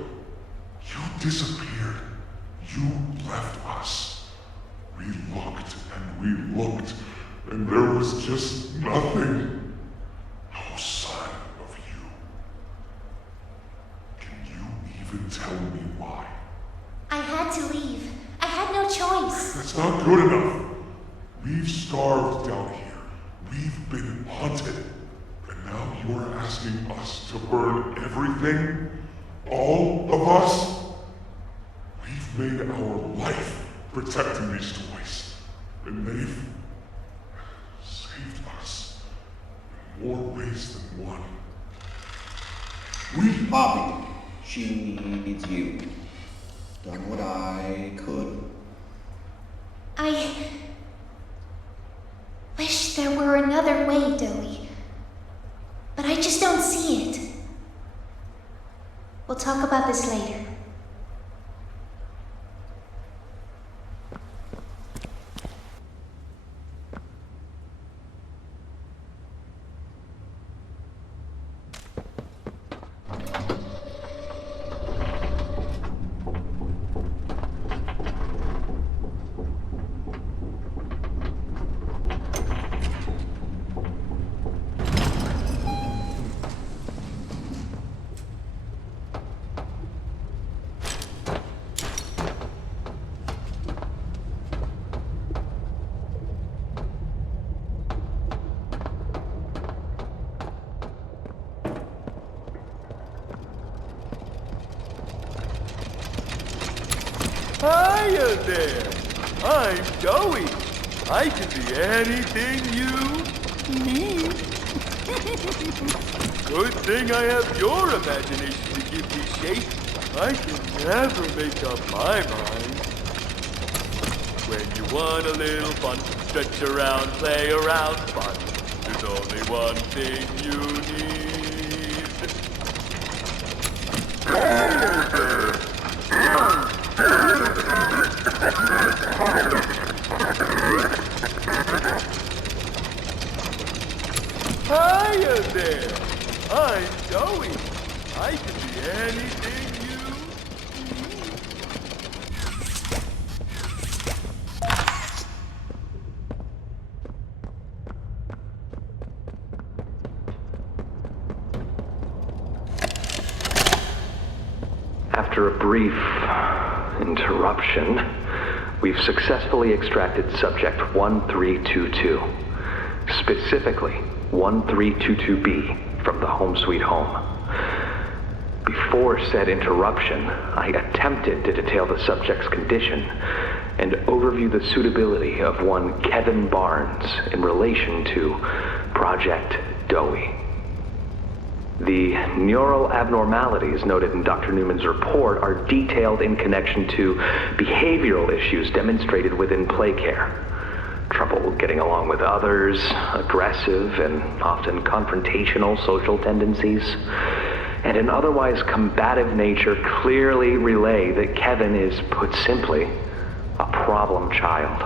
You disappeared. You left us. We looked and we looked, and there was just nothing. No sign of you. Can you even tell me why? I had to leave. I had no choice. That's not good enough. We've starved down here. We've been hunted. And now you're asking us to burn everything? All of us? We've made our life protecting these toys. And they've saved us in more ways than one. Poppy, she needs you. Done what I could. I wish there were another way, Doey. But I just don't see it. We'll talk about this later. Hiya there! I'm Doey. I can be anything you need. Good thing I have your imagination to give me shape. I can never make up my mind. When you want a little fun, stretch around, play around, fun. There's only one thing you need. Hiya there! Hiya there! I'm Doey. I can be anything you need. After a brief interruption, we've successfully extracted subject 1322, specifically 1322B from the Home Sweet Home. Before said interruption, I attempted to detail the subject's condition and overview the suitability of one Kevin Barnes in relation to Project Doey. The neural abnormalities noted in Dr. Newman's report are detailed in connection to behavioral issues demonstrated within play care. Trouble getting along with others, aggressive and often confrontational social tendencies, and an otherwise combative nature clearly relay that Kevin is, put simply, a problem child.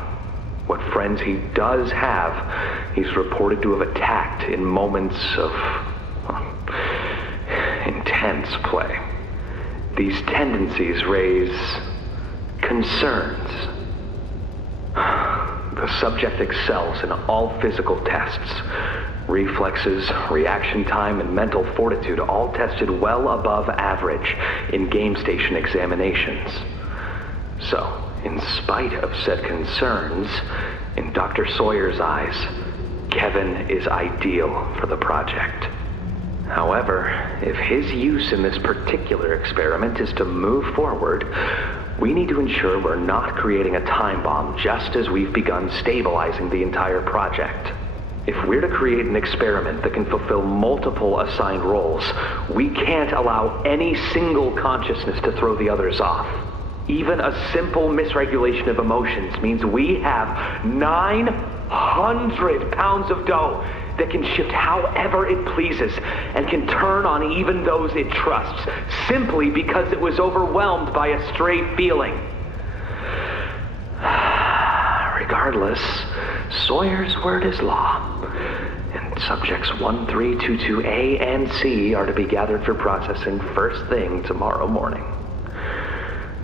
What friends he does have, he's reported to have attacked in moments of intense play. These tendencies raise concerns. The subject excels in all physical tests. Reflexes, reaction time, and mental fortitude all tested well above average in game station examinations. So, in spite of said concerns, in Dr. Sawyer's eyes, Kevin is ideal for the project. However, if his use in this particular experiment is to move forward, we need to ensure we're not creating a time bomb just as we've begun stabilizing the entire project. If we're to create an experiment that can fulfill multiple assigned roles, we can't allow any single consciousness to throw the others off. Even a simple misregulation of emotions means we have 900 pounds of dough that can shift however it pleases and can turn on even those it trusts, simply because it was overwhelmed by a stray feeling. Regardless, Sawyer's word is law, and subjects 1322A and C are to be gathered for processing first thing tomorrow morning.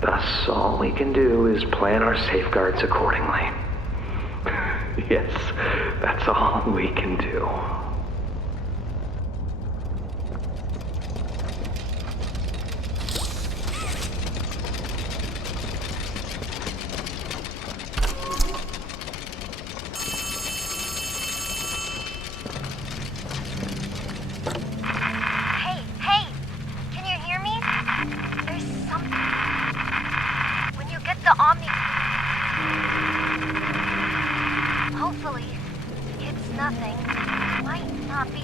Thus, all we can do is plan our safeguards accordingly. Yes, that's all we can do. Hopefully, it's nothing. Might not be.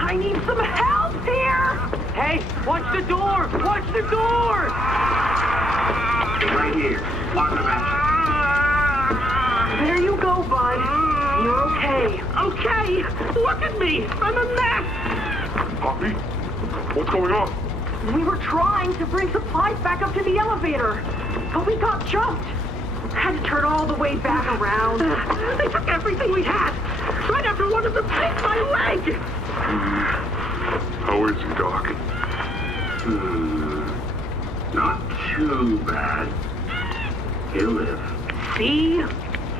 I need some help here! Hey, watch the door! Watch the door! Right here, on the bench. There you go, bud. You're okay. Okay! Look at me! I'm a mess! Poppy? What's going on? We were trying to bring supplies back up to the elevator, but we got jumped. Had to turn all the way back around. They took everything we had, right after one of them bit my leg! How is he, Doc? Not too bad. He'll live. See?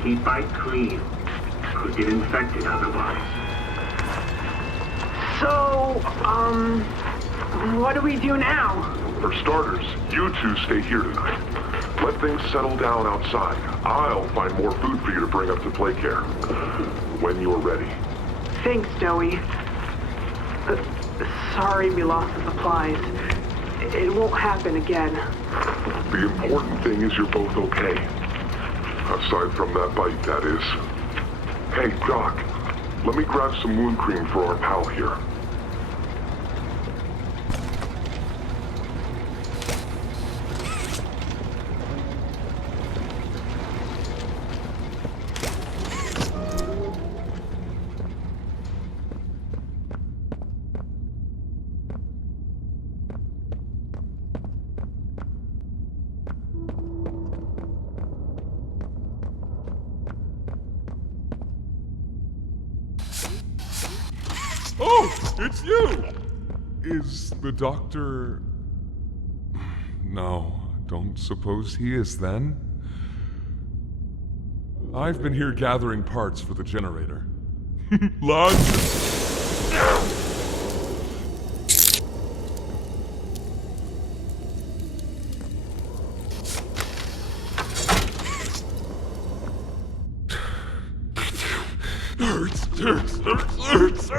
He'd bite clean. Could get infected otherwise. So, what do we do now? For starters, you two stay here tonight. Let things settle down outside. I'll find more food for you to bring up to play care. When you're ready. Thanks, Doey. Sorry we lost the supplies. It won't happen again. The important thing is you're both okay. Aside from that bite, that is. Hey, Doc, let me grab some wound cream for our pal here. Oh, it's you! Is the doctor... No, don't suppose he is then? I've been here gathering parts for the generator. Launch! Hurts!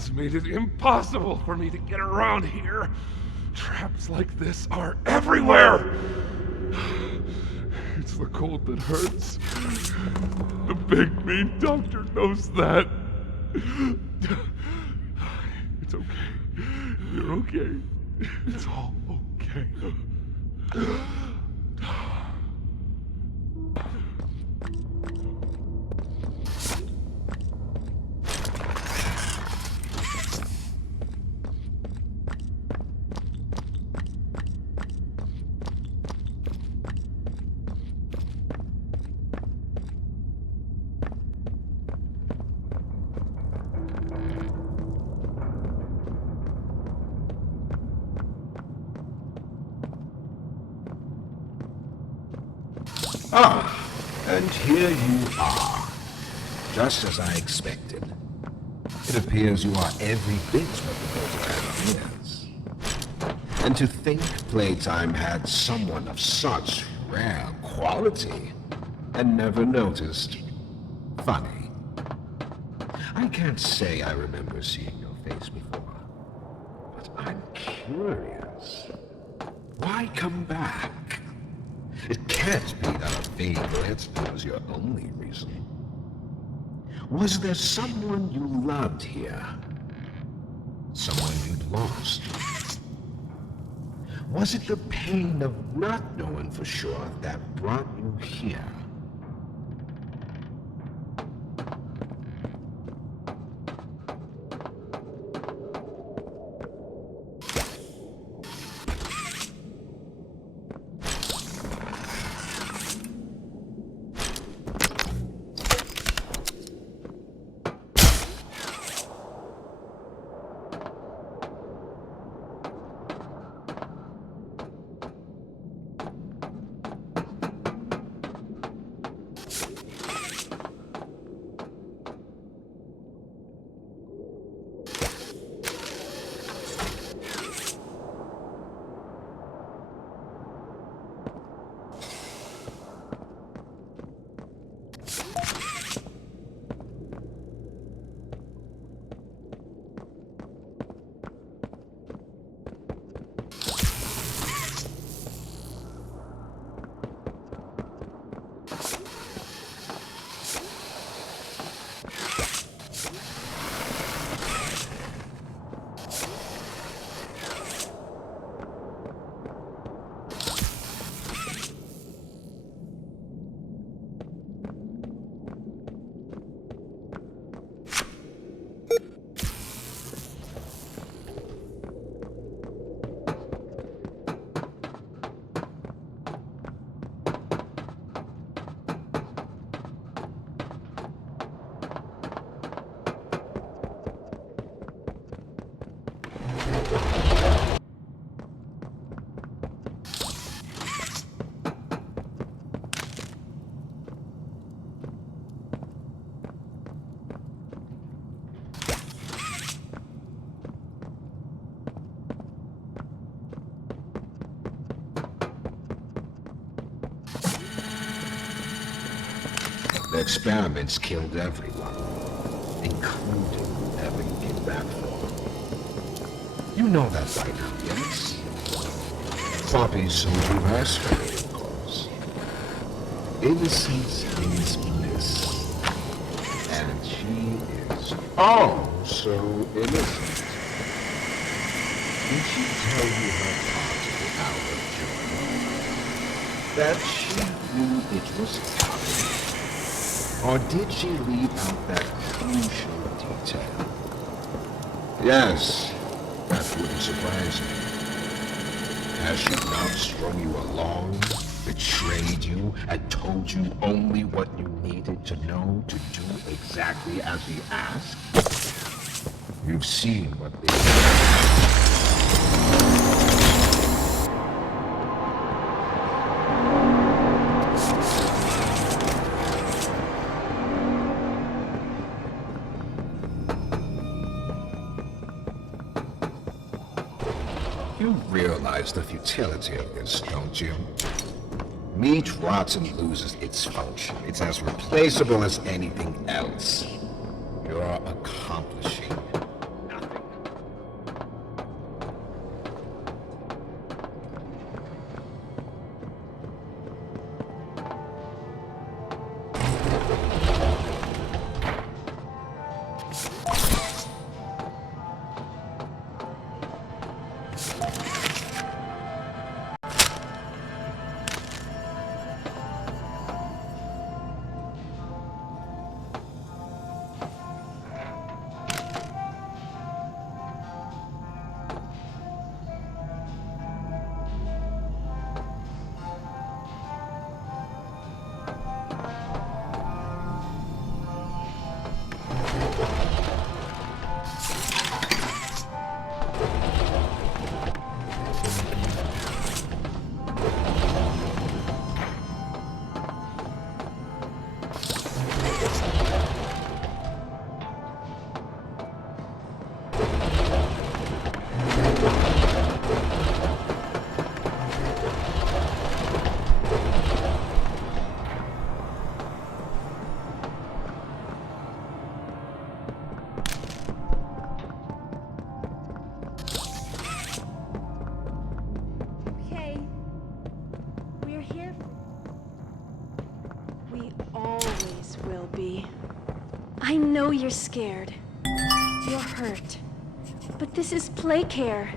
He's made it impossible for me to get around here. Traps like this are everywhere! It's the cold that hurts. The big mean doctor knows that. It's okay. You're okay. It's all okay. Ah, and here you are, just as I expected. It appears you are every bit what the photograph appears. And to think Playtime had someone of such rare quality, and never noticed. Funny. I can't say I remember seeing your face before, but I'm curious. Why come back? It can't be that a favorite was your only reason. Was there someone you loved here? Someone you'd lost? Was it the pain of not knowing for sure that brought you here? The experiments killed everyone, including whoever you came back for. You know that by now, yes? Poppy sold you her story, of course. Innocence is bliss. And she is oh so innocent. Did she tell you her part of the hour of joy? That she knew it was coming? Or did she leave out that crucial detail? Yes, that wouldn't surprise me. Has she not strung you along, betrayed you, and told you only what you needed to know to do exactly as he asked? You've seen what they You realize the futility of this, don't you? Meat rots and loses its function. It's as replaceable as anything else. You're accomplishing I know you're scared. You're hurt. But this is play care.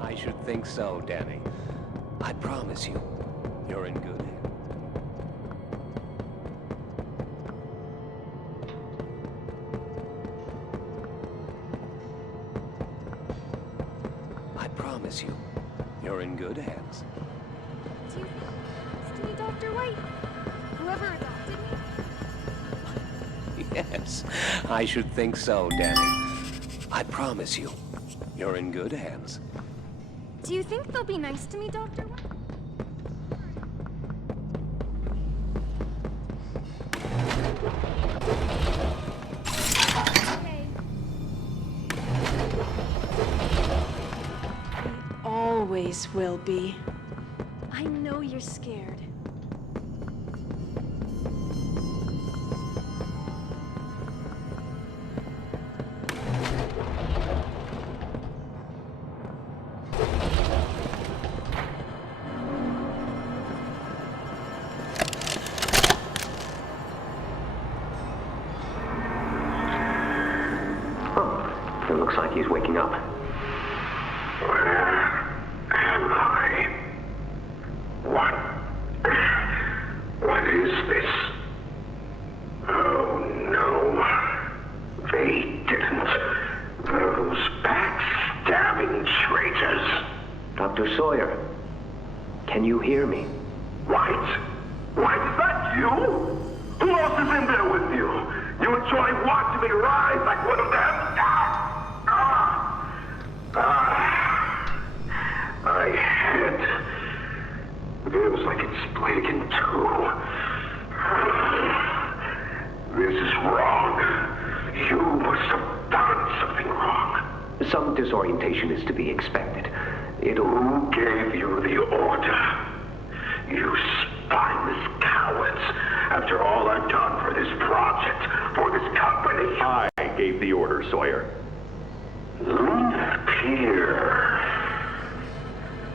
I should think so, Danny. I promise you, you're in good hands. I promise you, you're in good hands. Do you think it's me, Dr. White? Whoever adopted me? Yes, I should think so, Danny. I promise you, you're in good hands. Do you think they'll be nice to me, Dr. White? We always will be. I know you're scared. It looks like he's waking up. Where am I? What is this? Oh no. They didn't. Those backstabbing traitors. Dr. Sawyer, can you hear me? White? White, is that you? Who else is in there with you? You enjoy watching me rise like one of them? My head. It feels like it's split in two. This is wrong. You must have done something wrong. Some disorientation is to be expected. Who gave you the order? You spineless cowards. After all I've done for this project, for this company. I gave the order, Sawyer. Peter.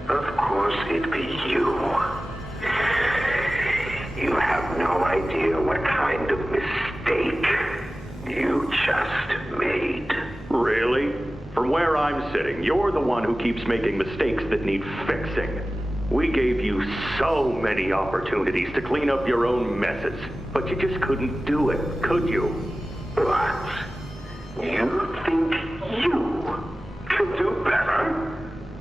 Of course it'd be you. You have no idea what kind of mistake you just made. Really? From where I'm sitting, you're the one who keeps making mistakes that need fixing. We gave you so many opportunities to clean up your own messes, but you just couldn't do it, could you? What? You think you can do better?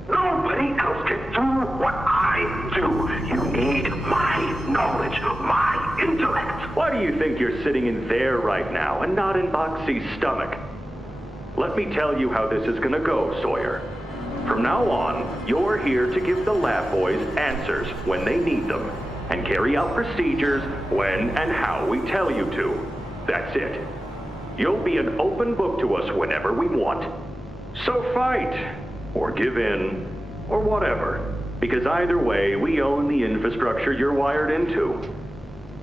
Nobody else can do what I do. You need my knowledge, my intellect. Why do you think you're sitting in there right now and not in Boxy's stomach? Let me tell you how this is gonna go, Sawyer. From now on, you're here to give the lab boys answers when they need them, and carry out procedures when and how we tell you to. That's it. You'll be an open book to us whenever we want. So fight, or give in, or whatever. Because either way, we own the infrastructure you're wired into.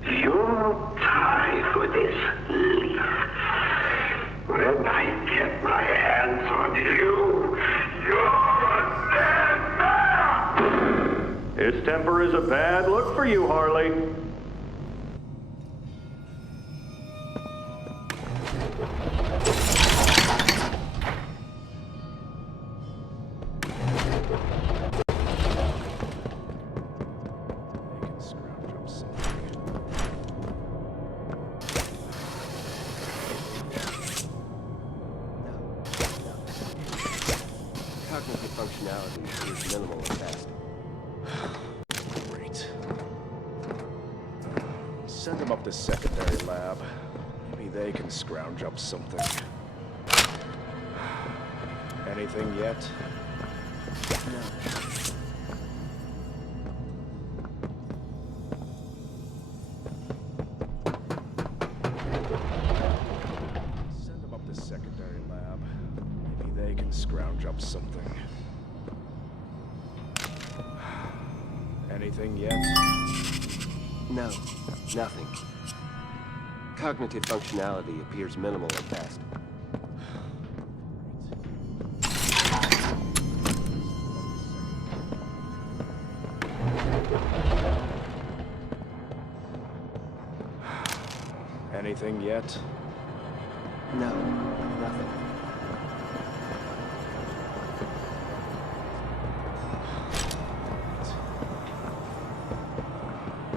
You'll die for this leaf. When I get my hands on you, you're a dead man! His temper is a bad look for you, Harley. Cognitive functionality is minimal at best. Great. Send them up to secondary lab. Maybe they can scrounge up something. Anything yet? No. Send them up to secondary lab. Maybe they can scrounge up something. Anything yet? No, nothing. Cognitive functionality appears minimal at best. Anything yet? No, nothing.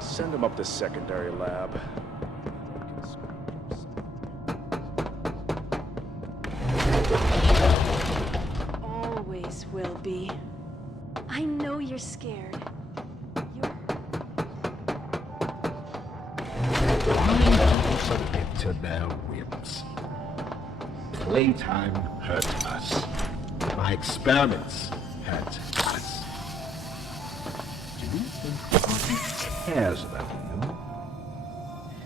Send them up to secondary lab. Always will be. I know you're scared. Why do you submit to their whims? Playtime hurt us. My experiments hurt us. Do you think Poppy cares about you?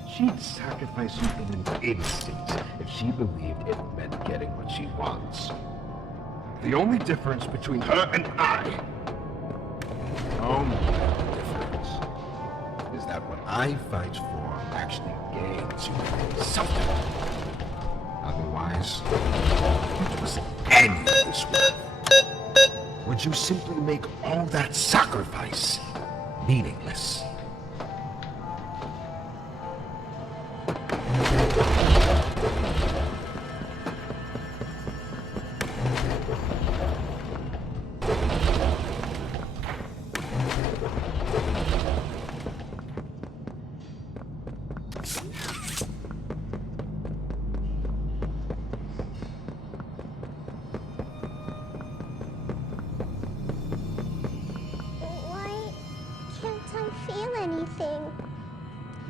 She'd sacrifice you in an instant if she believed it meant getting what she wants. The only difference between her and I, is that what I fight for actually gains you something. Otherwise, would was any of this work? Would you simply make all that sacrifice meaningless?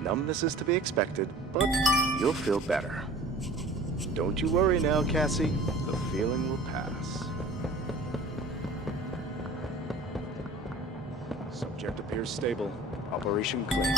Numbness is to be expected, but you'll feel better. Don't you worry now, Cassie. The feeling will pass. Subject appears stable. Operation clean.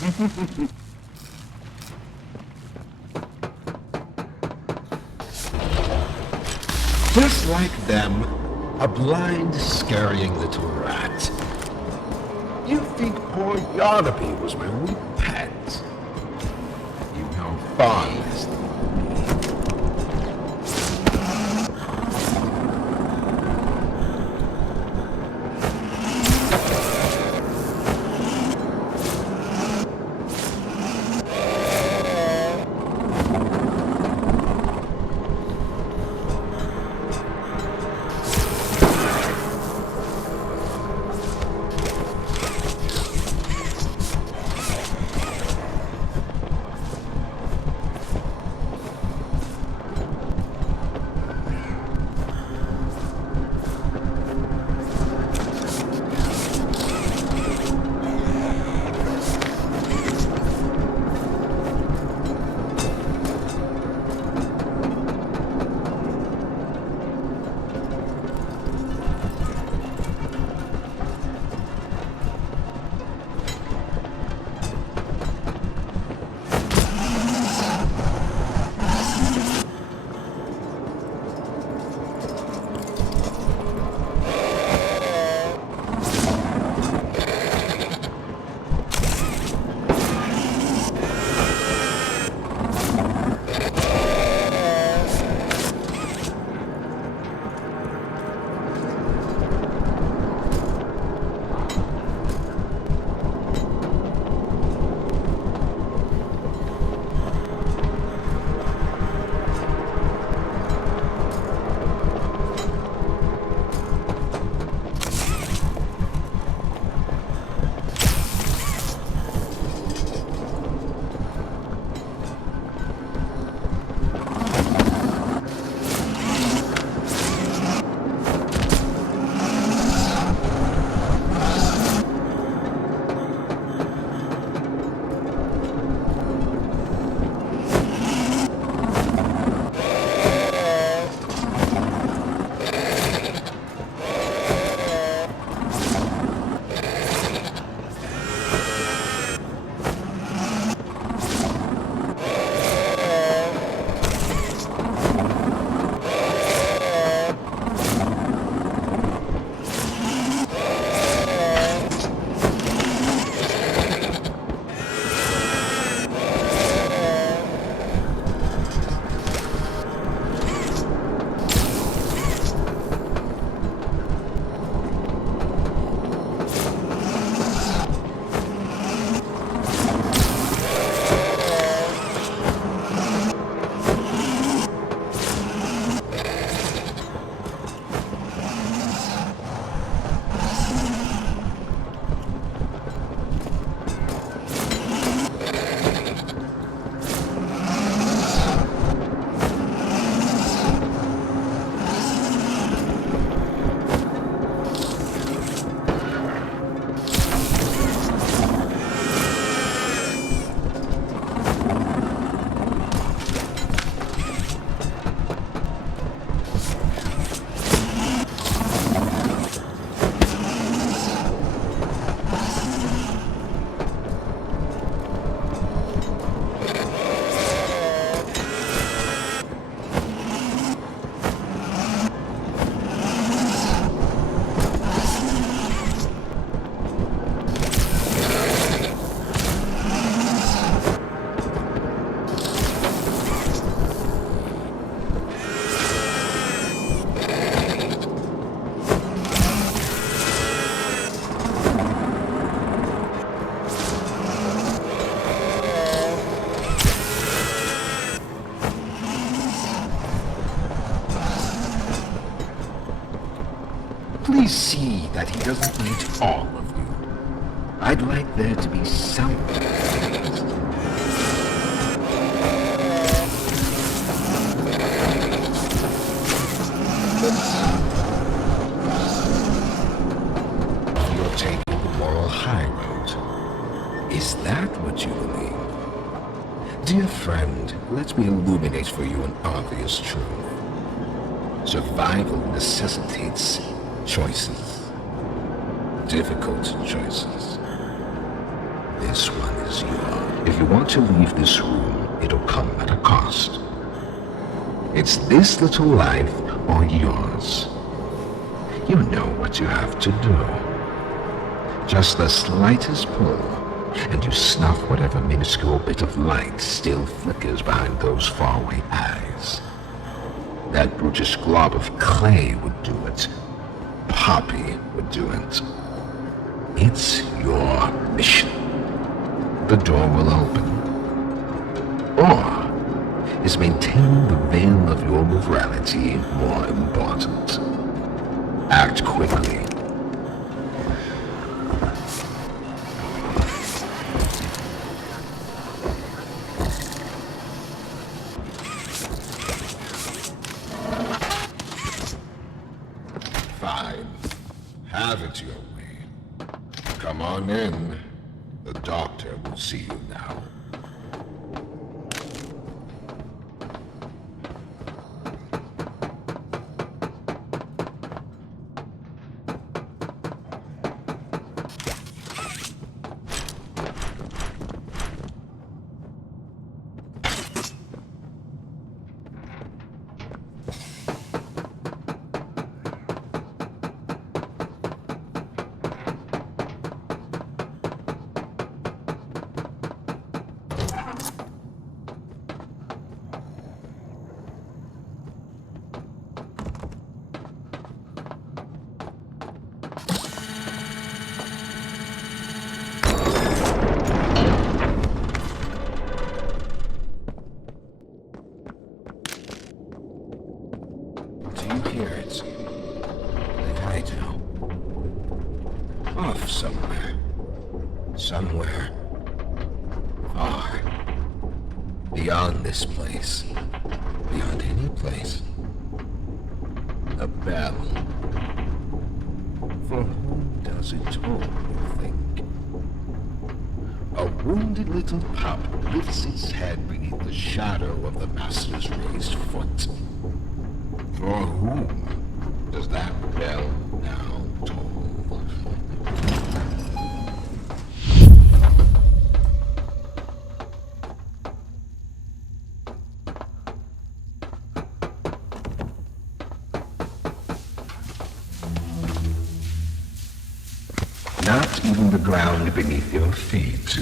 Just like them, a blind, scaring little rat. You think poor Yarnaby was my wee pet? You know far less than me. Please see that he doesn't eat all of you. I'd like there to be some. You're taking the moral high road. Is that what you believe? Dear friend, let me illuminate for you an obvious truth. Survival necessitates choices. Difficult choices. This one is yours. If you want to leave this room, it'll come at a cost. It's this little life or yours. You know what you have to do. Just the slightest pull, and you snuff whatever minuscule bit of light still flickers behind those faraway eyes. That brutish glob of clay would do it. Poppy would do it. It's your mission. The door will open. Or is maintaining the veil of your morality more important? Act quickly. Fine. Have it your way. Come on in. The doctor will see you now. Somewhere. Far. Beyond this place. Beyond any place. A bell. For whom does it toll, you think? A wounded little pup lifts its head beneath the shadow of the master's raised foot. For whom does that bell now toll? Not even the ground beneath your feet.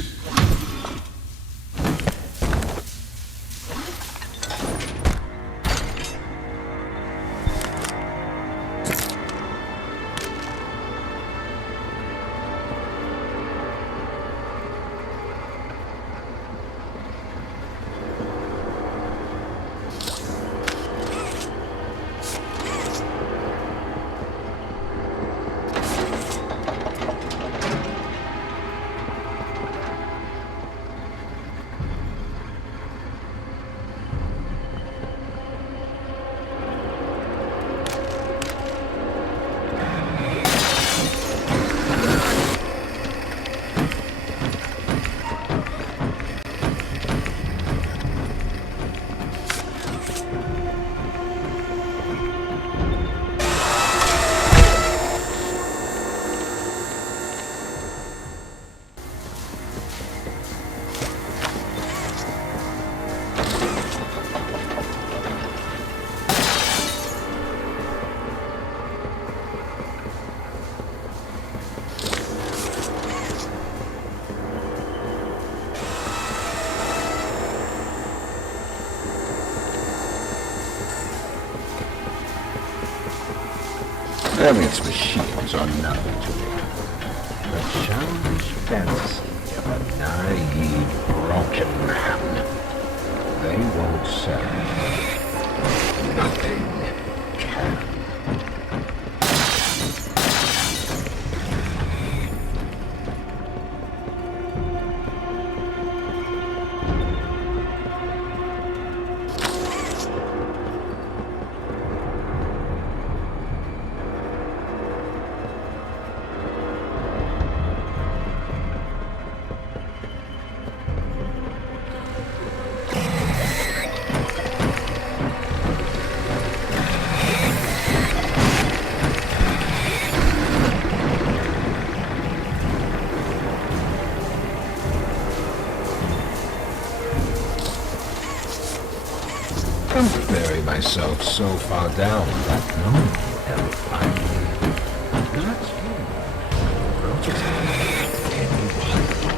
Elliott's machines are nothing to me. The childish fantasy of a naive, broken man. They won't serve. Nothing can. carry myself so far down that no one will ever find me. Not you. I'll just anyone.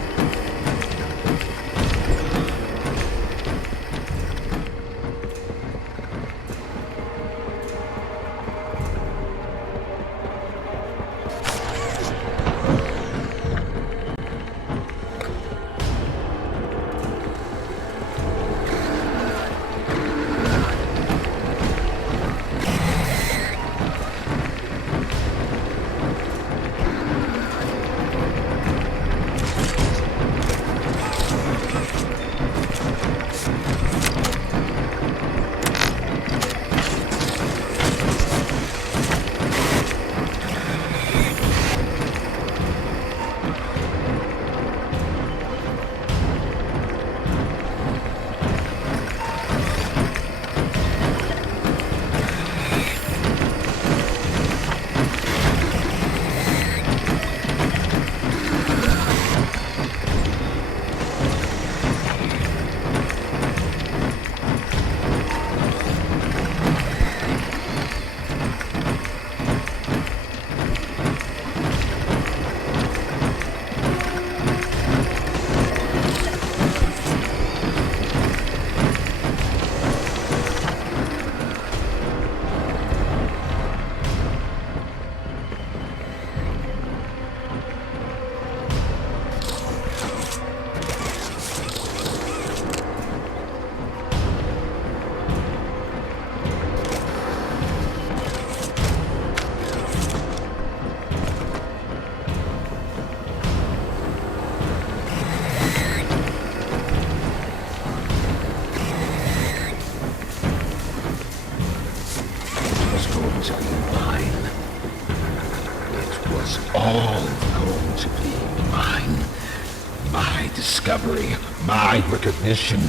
Discovery, my recognition.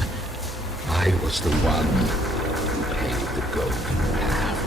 I was the one who paid the golden path.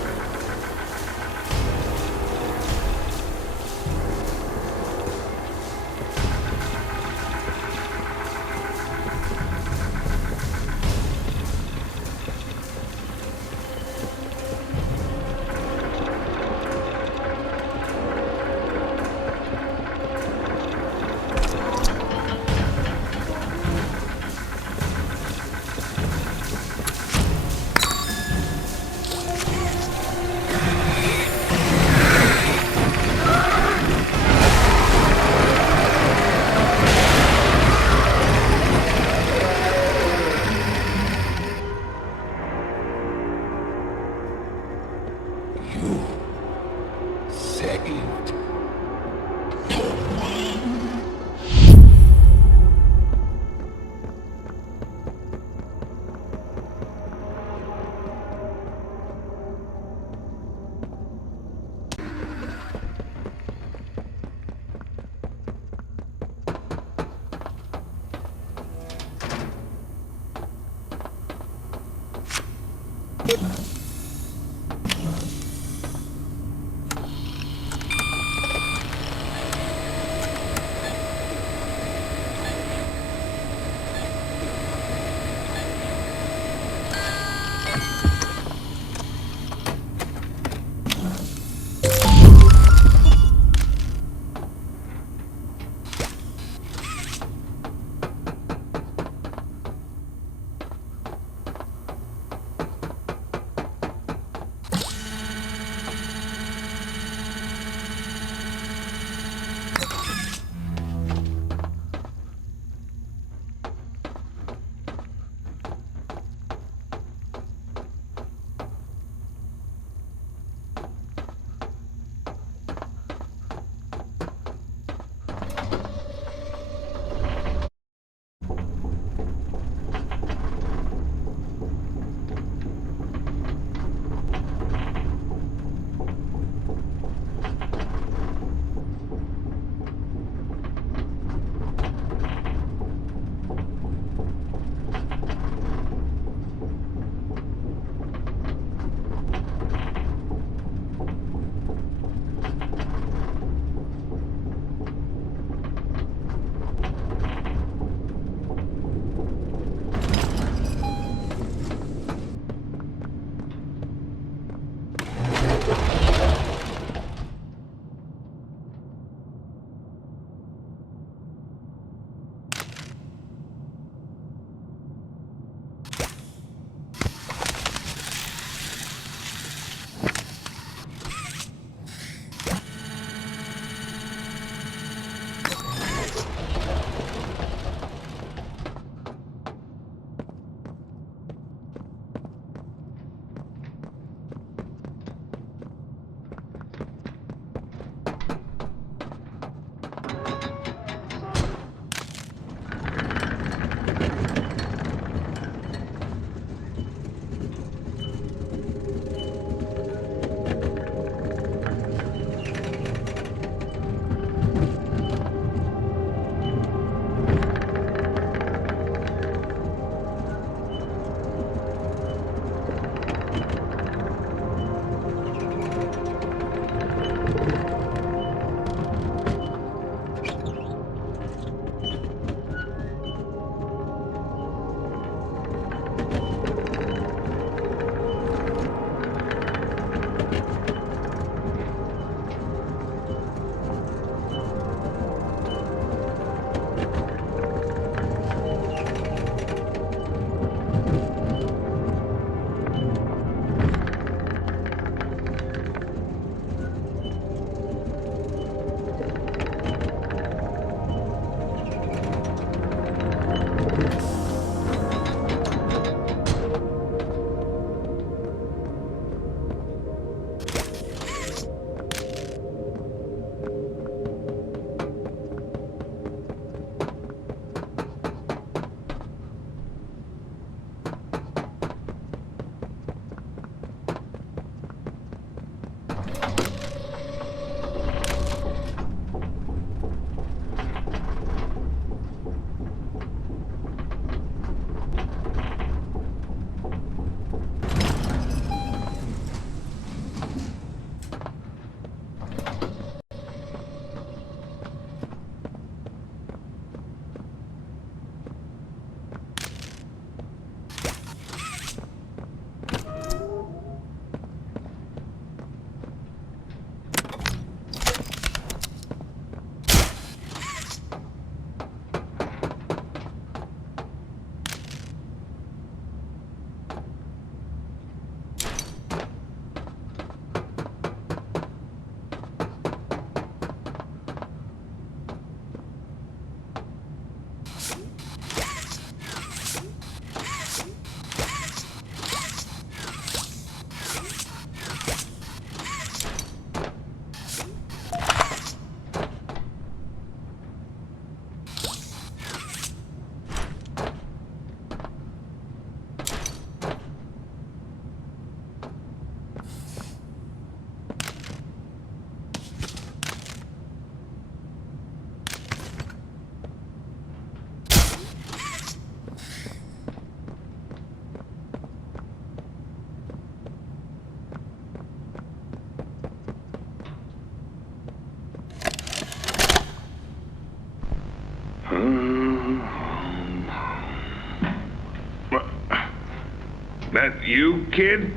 That you, kid?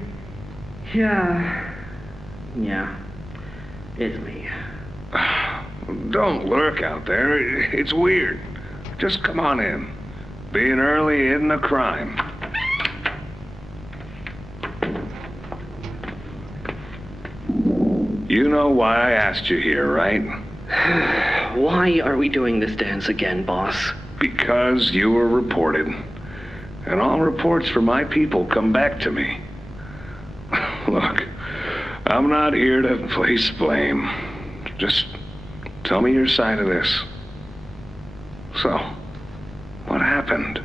Yeah, it's me. Don't lurk out there. It's weird. Just come on in. Being early isn't a crime. You know why I asked you here, right? Why are we doing this dance again, boss? Because you were reported. And all reports from my people come back to me. Look, I'm not here to place blame. Just tell me your side of this. So, what happened?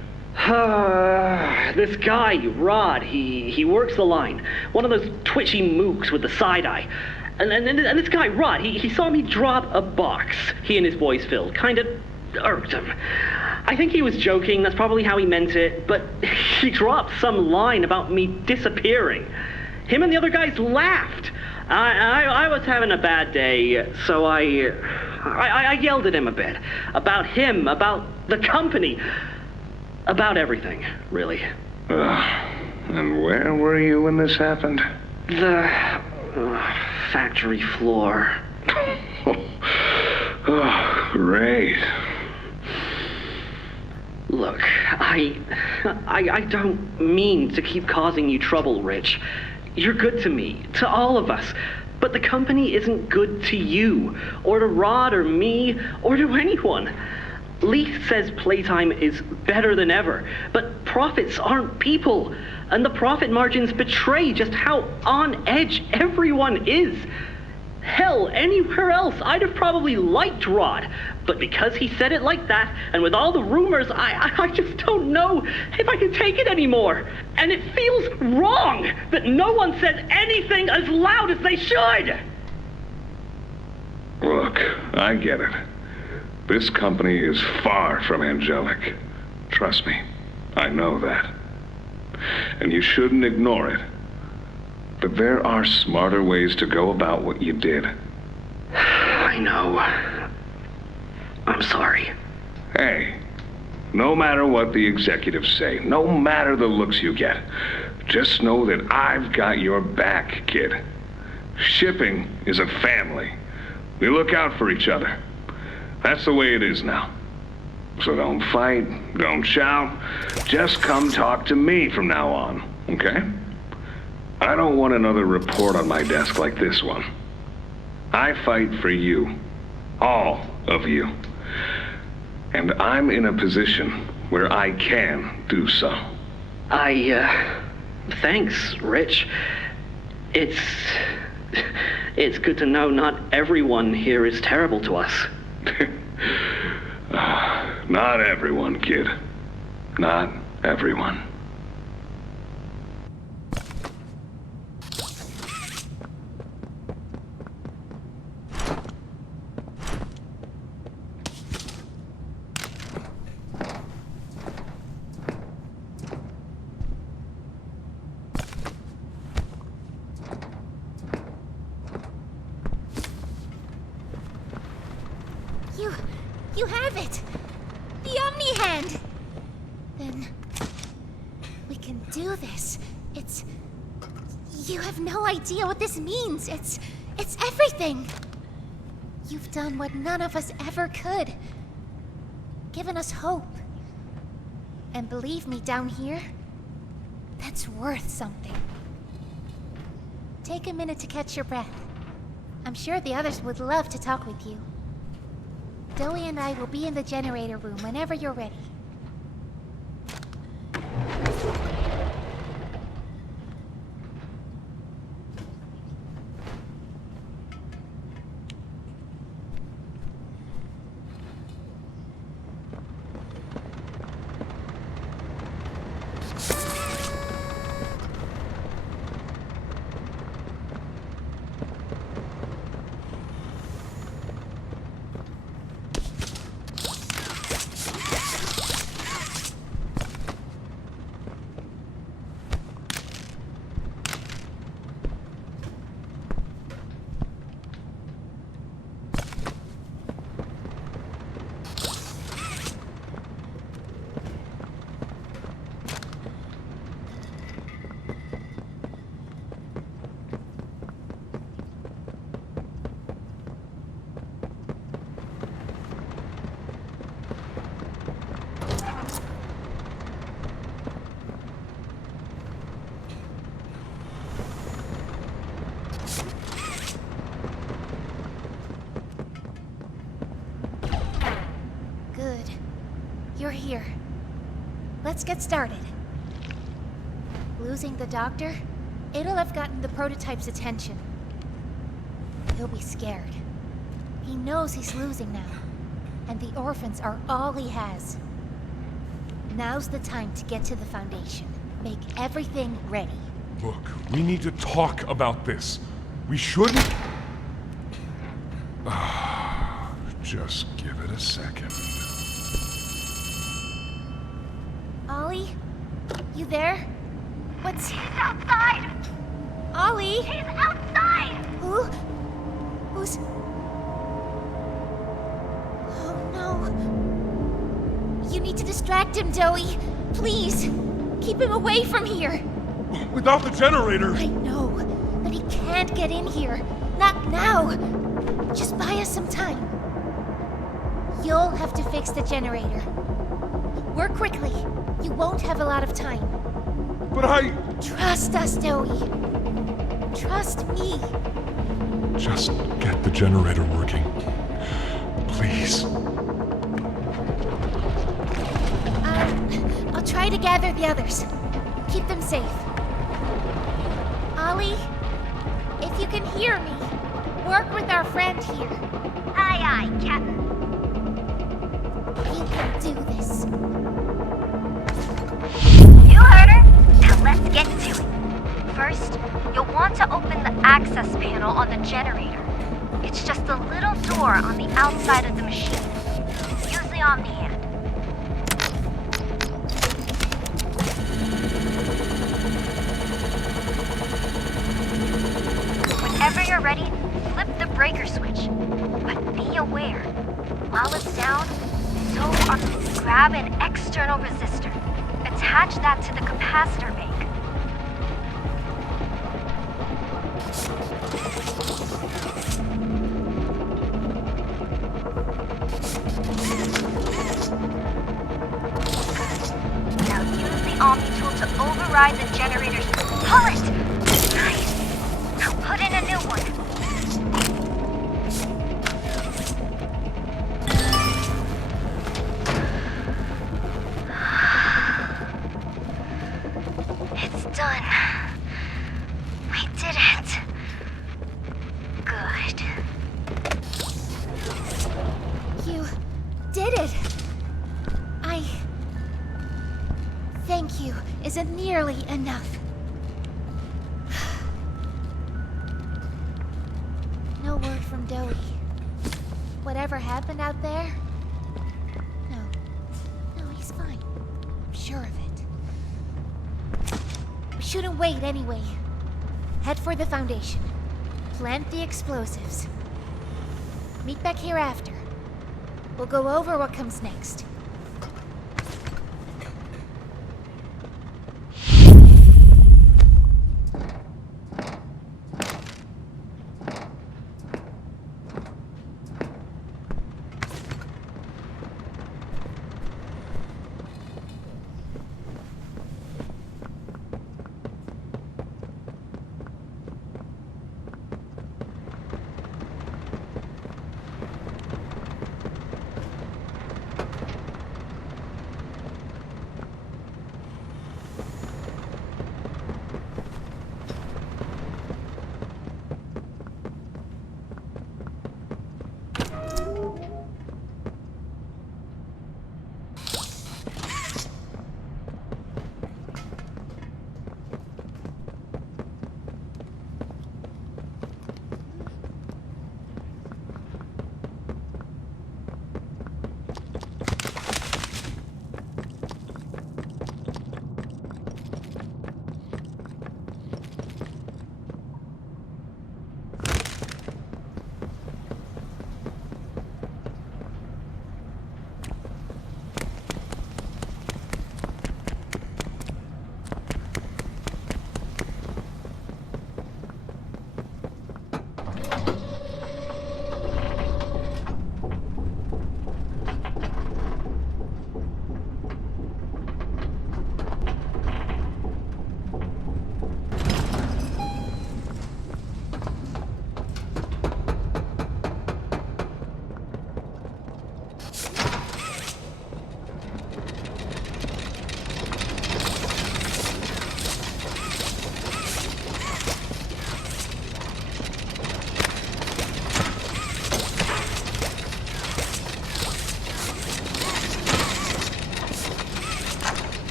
This guy, Rod, he works the line. One of those twitchy mooks with the side eye. And this guy, Rod, he saw me drop a box he and his boys filled. Kinda irked him. I think he was joking, that's probably how he meant it, but he dropped some line about me disappearing. Him and the other guys laughed. I was having a bad day, so I yelled at him a bit. About him, about the company, about everything, really. And where were you when this happened? The factory floor. Oh, great. Look, I don't mean to keep causing you trouble, Rich. You're good to me, to all of us. But the company isn't good to you, or to Rod, or me, or to anyone. Leith says Playtime is better than ever, but profits aren't people. And the profit margins betray just how on edge everyone is. Hell, anywhere else, I'd have probably liked Rod. But because he said it like that, and with all the rumors, I just don't know if I can take it anymore. And it feels wrong that no one says anything as loud as they should. Look, I get it. This company is far from angelic. Trust me, I know that. And you shouldn't ignore it. But there are smarter ways to go about what you did. I know. I'm sorry. Hey, no matter what the executives say, no matter the looks you get, just know that I've got your back, kid. Shipping is a family. We look out for each other. That's the way it is now. So don't fight, don't shout. Just come talk to me from now on, okay? I don't want another report on my desk like this one. I fight for you. All of you. And I'm in a position where I can do so. Thanks, Rich. It's good to know not everyone here is terrible to us. Not everyone, kid. Not everyone. You have it! The Omni Hand! Then we can do this. You have no idea what this means. It's everything. You've done what none of us ever could. Given us hope. And believe me, down here, that's worth something. Take a minute to catch your breath. I'm sure the others would love to talk with you. Doey and I will be in the generator room whenever you're ready. let's get started. Losing the doctor? It'll have gotten the prototype's attention. He'll be scared. He knows he's losing now, and the orphans are all he has. Now's the time to get to the Foundation. Make everything ready. Look, we need to talk about this. We shouldn't... Just give it a second. Ollie? You there? What's... He's outside! Ollie? He's outside! Who? Who's... Oh no. You need to distract him, Doey. Please. Keep him away from here. Without the generator... I know, but he can't get in here. Not now. Just buy us some time. You'll have to fix the generator. Work quickly. You won't have a lot of time. But I... Trust us, Doey. Trust me. Just get the generator working. Please. I'll try to gather the others. Keep them safe. Ollie, if you can hear me, work with our friend here. Aye, aye, Captain. You can do this. You heard her? Now let's get to it. First, you'll want to open the access panel on the generator. It's just a little door on the outside of the machine. Use the Omni hand. Whenever you're ready, flip the breaker switch. But be aware, while it's down, grab an external resistor. Attach that to the capacitor bank. Now use the Omni tool to override the generator's... Pull it! Nice! Now put in a new one. It's done. We did it. Good. You did it. Thank you isn't nearly enough. No word from Doey. Whatever happened out there? No, he's fine. I'm sure of it. We shouldn't wait anyway. Head for the Foundation. Plant the explosives. Meet back here after. We'll go over what comes next.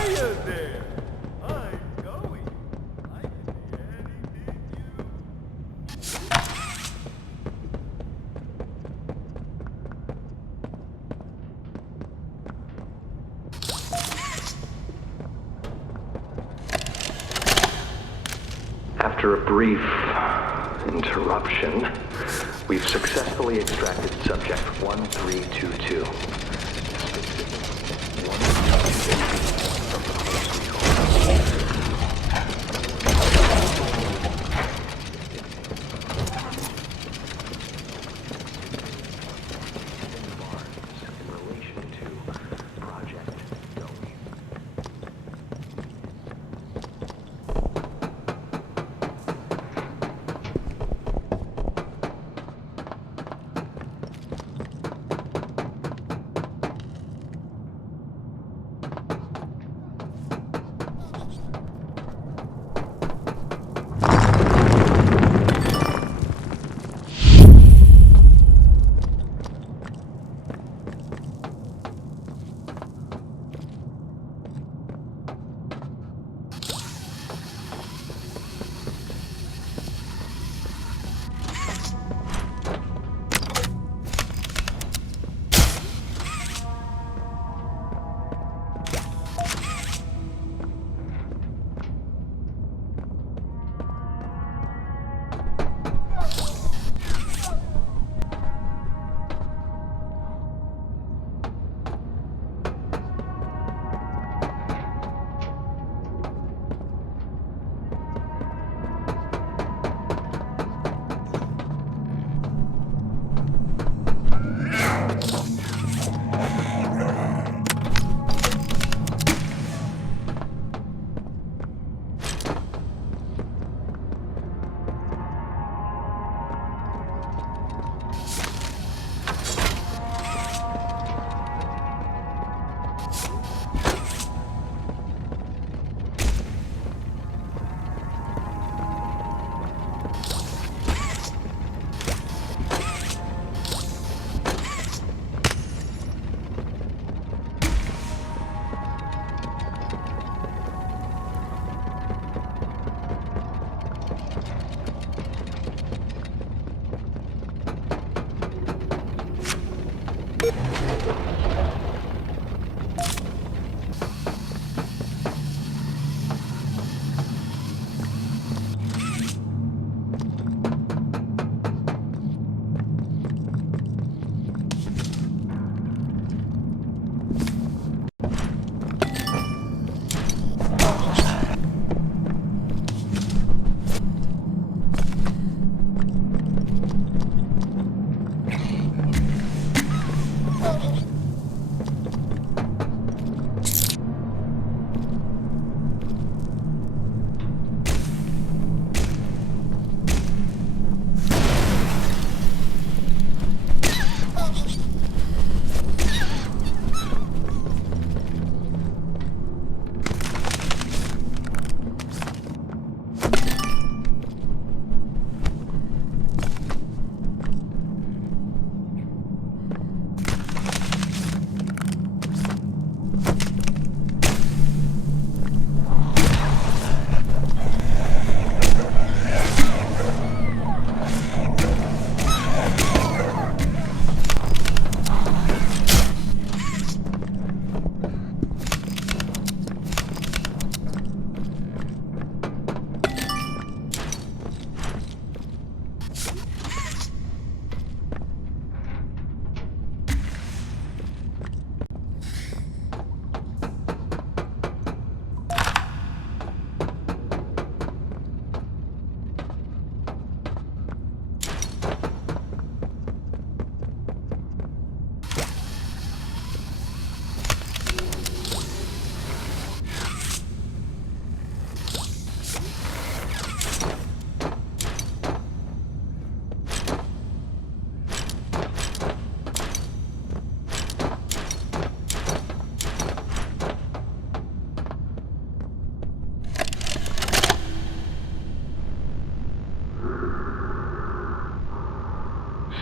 Hiya there! I'm Doey. I can be anything After a brief interruption, we've successfully extracted subject 1322.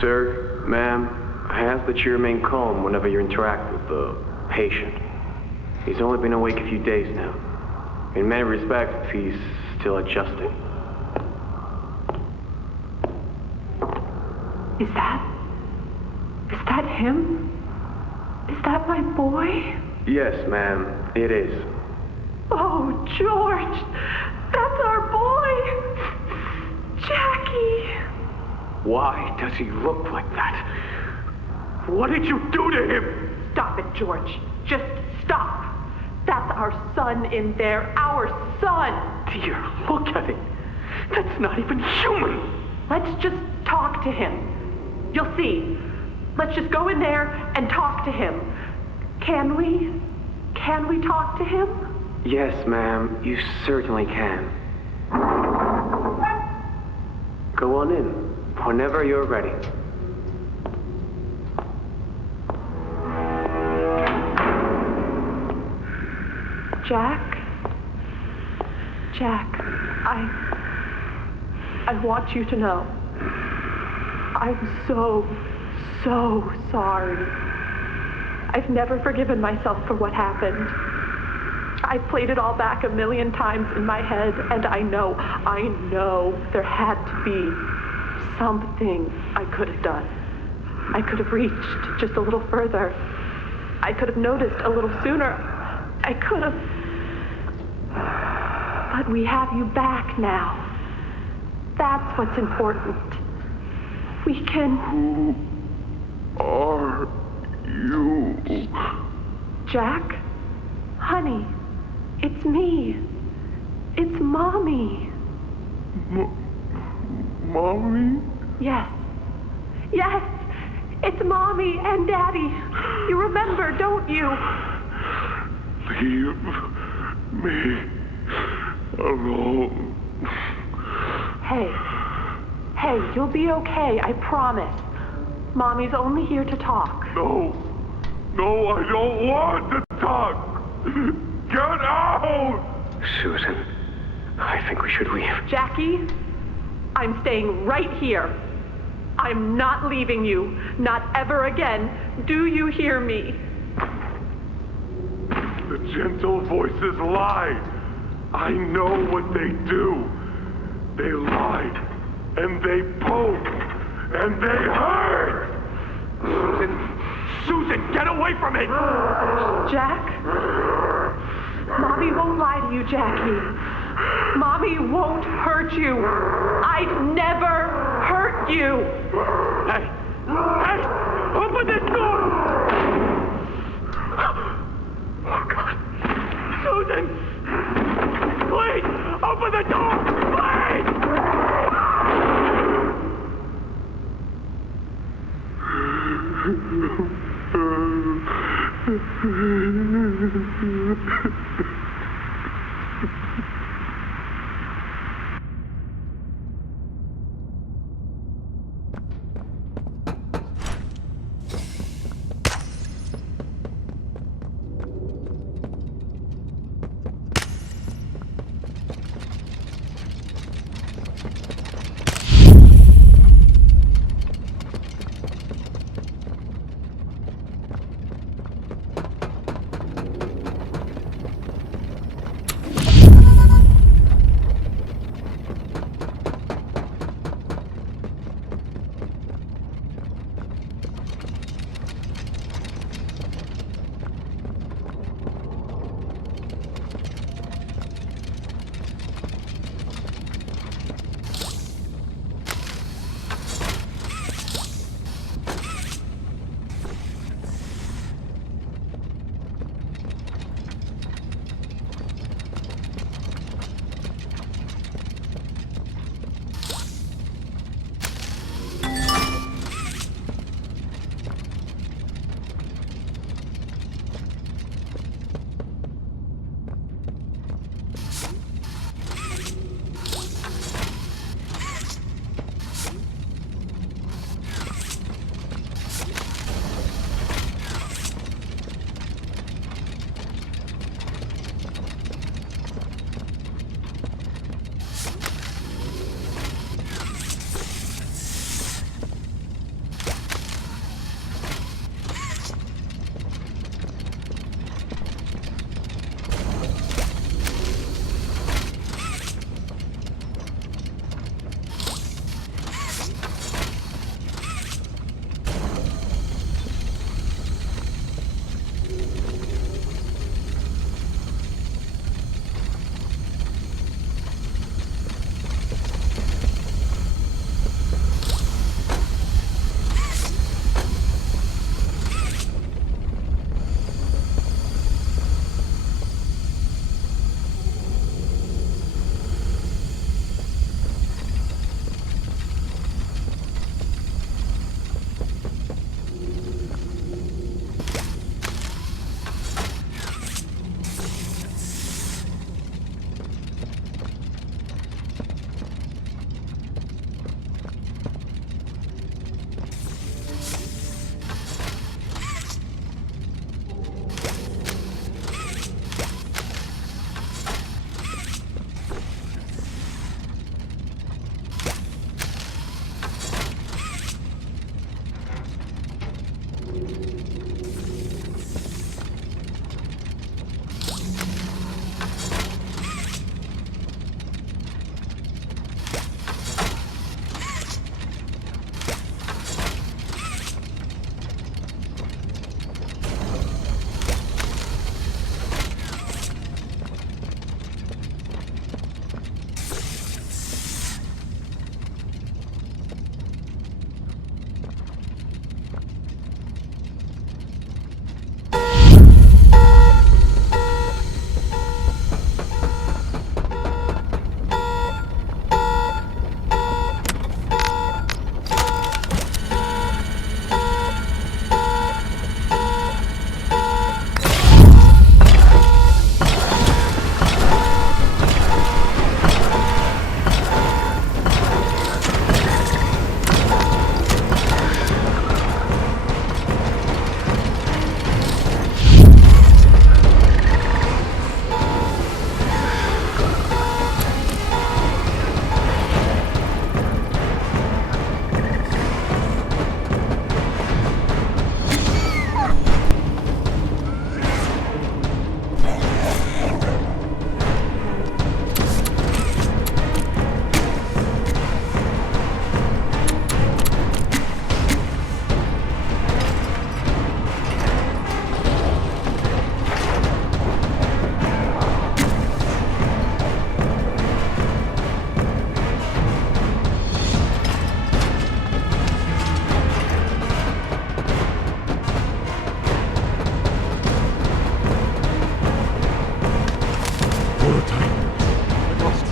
Sir, ma'am, I ask that you remain calm whenever you interact with the patient. He's only been awake a few days now. In many respects, he's still adjusting. Is that him? Is that my boy? Yes, ma'am, it is. Oh, George! That's our boy! Jackie! Why does he look like that? What did you do to him? Stop it, George. Just stop. That's our son in there. Our son! Dear, look at him. That's not even human. Let's just talk to him. You'll see. Let's just go in there and talk to him. Can we? Can we talk to him? Yes, ma'am, you certainly can. Go on in, whenever you're ready. Jack, I want you to know. I'm so sorry. I've never forgiven myself for what happened. I've played it all back a million times in my head, and I know there had to be something I could have done. I could have reached just a little further. I could have noticed a little sooner. I could have... But we have you back now. That's what's important. We can... Who are you? Jack? Honey, it's me. It's Mommy. Mommy? Yes. Yes! It's Mommy and Daddy. You remember, don't you? Leave me alone. Hey, you'll be okay, I promise. Mommy's only here to talk. No, I don't want to talk. Get out! Susan, I think we should leave. Jackie, I'm staying right here. I'm not leaving you. Not ever again. Do you hear me? The gentle voices lie. I know what they do. They lie, and they poke, and they hurt. Susan, get away from it! Jack? Mommy won't lie to you, Jackie. Mommy won't hurt you. I'd never hurt you. Hey! Open this door! Oh, God. Susan! Please! Open the door! Please!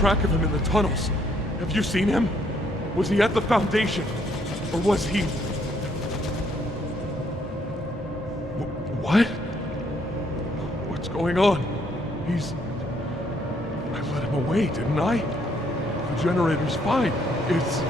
track of him in the tunnels. Have you seen him? Was he at the foundation? Or was he... What? What's going on? I let him away, didn't I? The generator's fine. It's...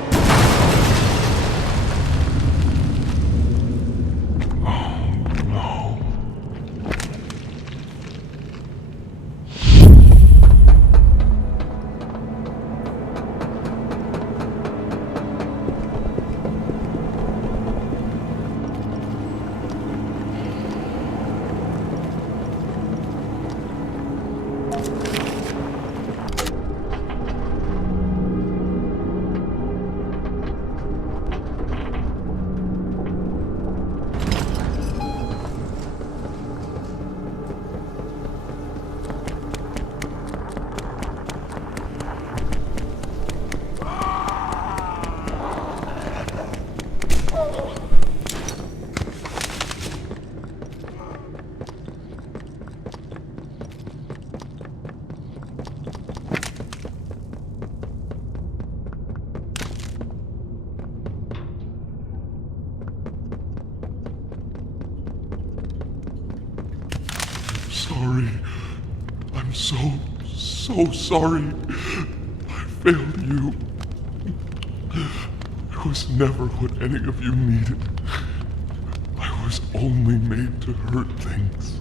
sorry. I'm so sorry. I failed you. I was never what any of you needed. I was only made to hurt things.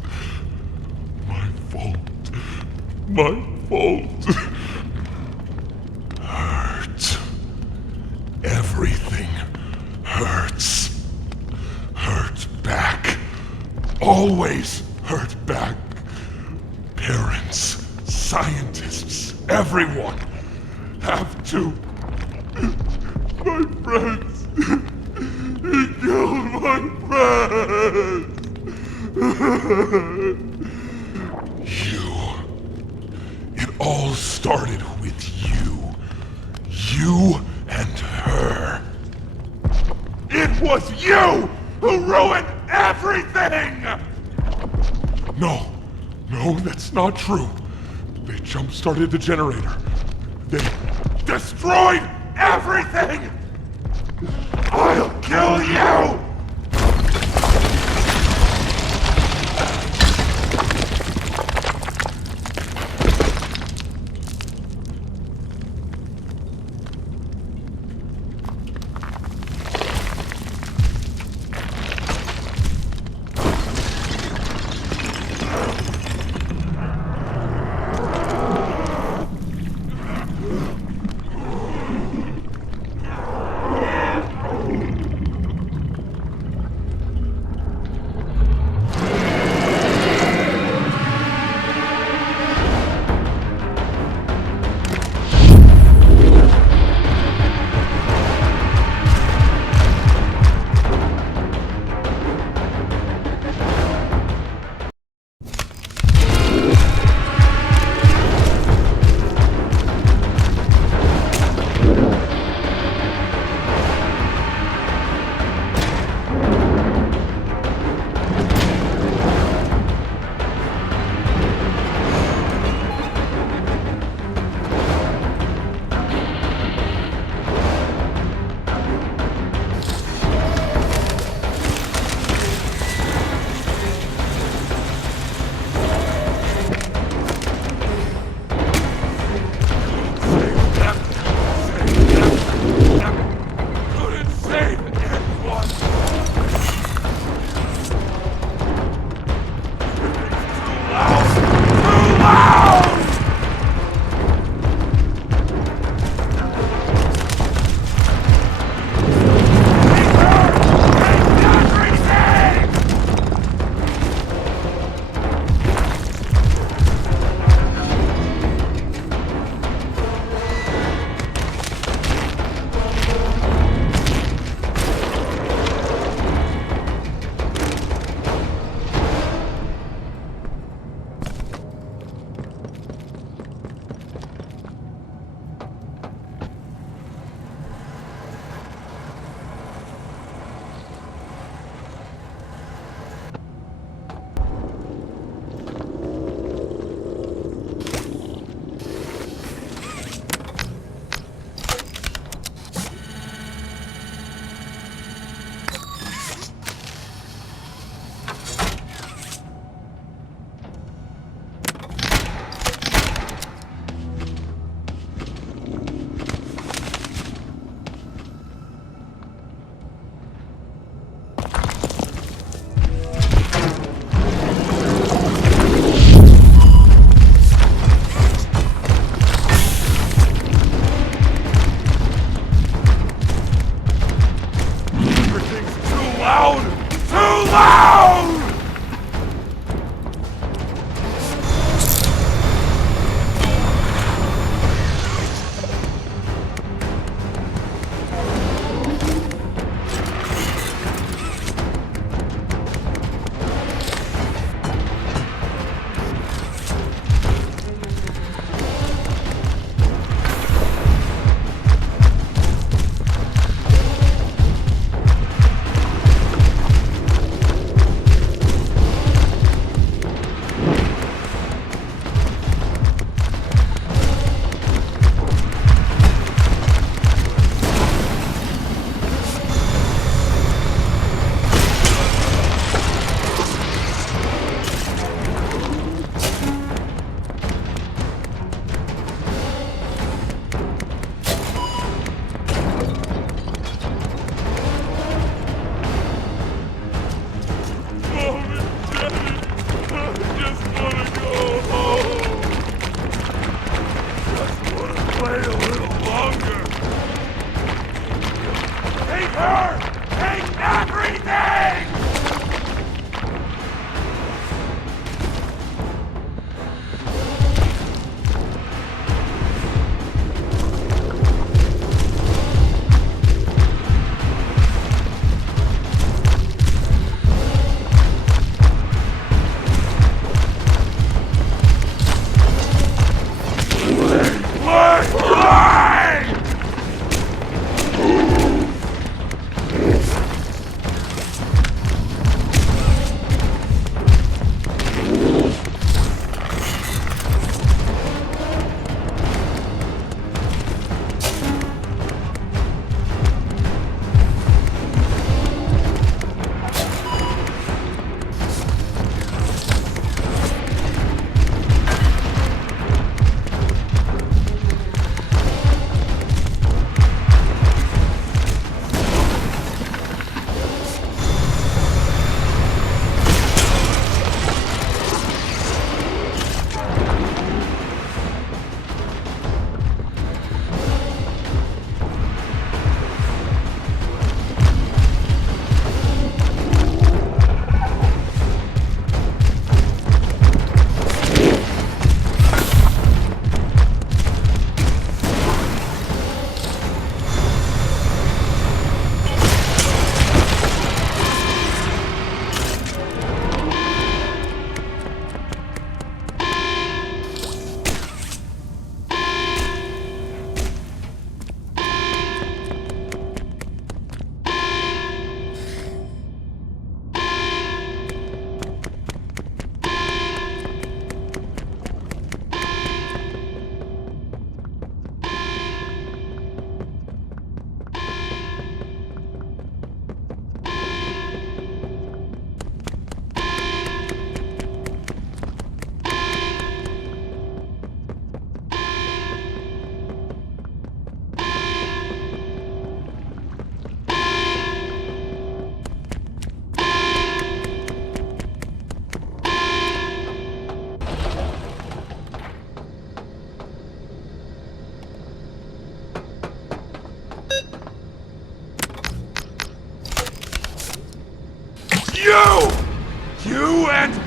My fault. My fault. Hurt. Everything hurts. Hurt back. Always hurt back. Parents, scientists, everyone have to. My friends. He killed my friends. It all started with you. You and her. It was you who ruined everything! No, that's not true. They jump-started the generator. They destroyed everything! I'll kill you!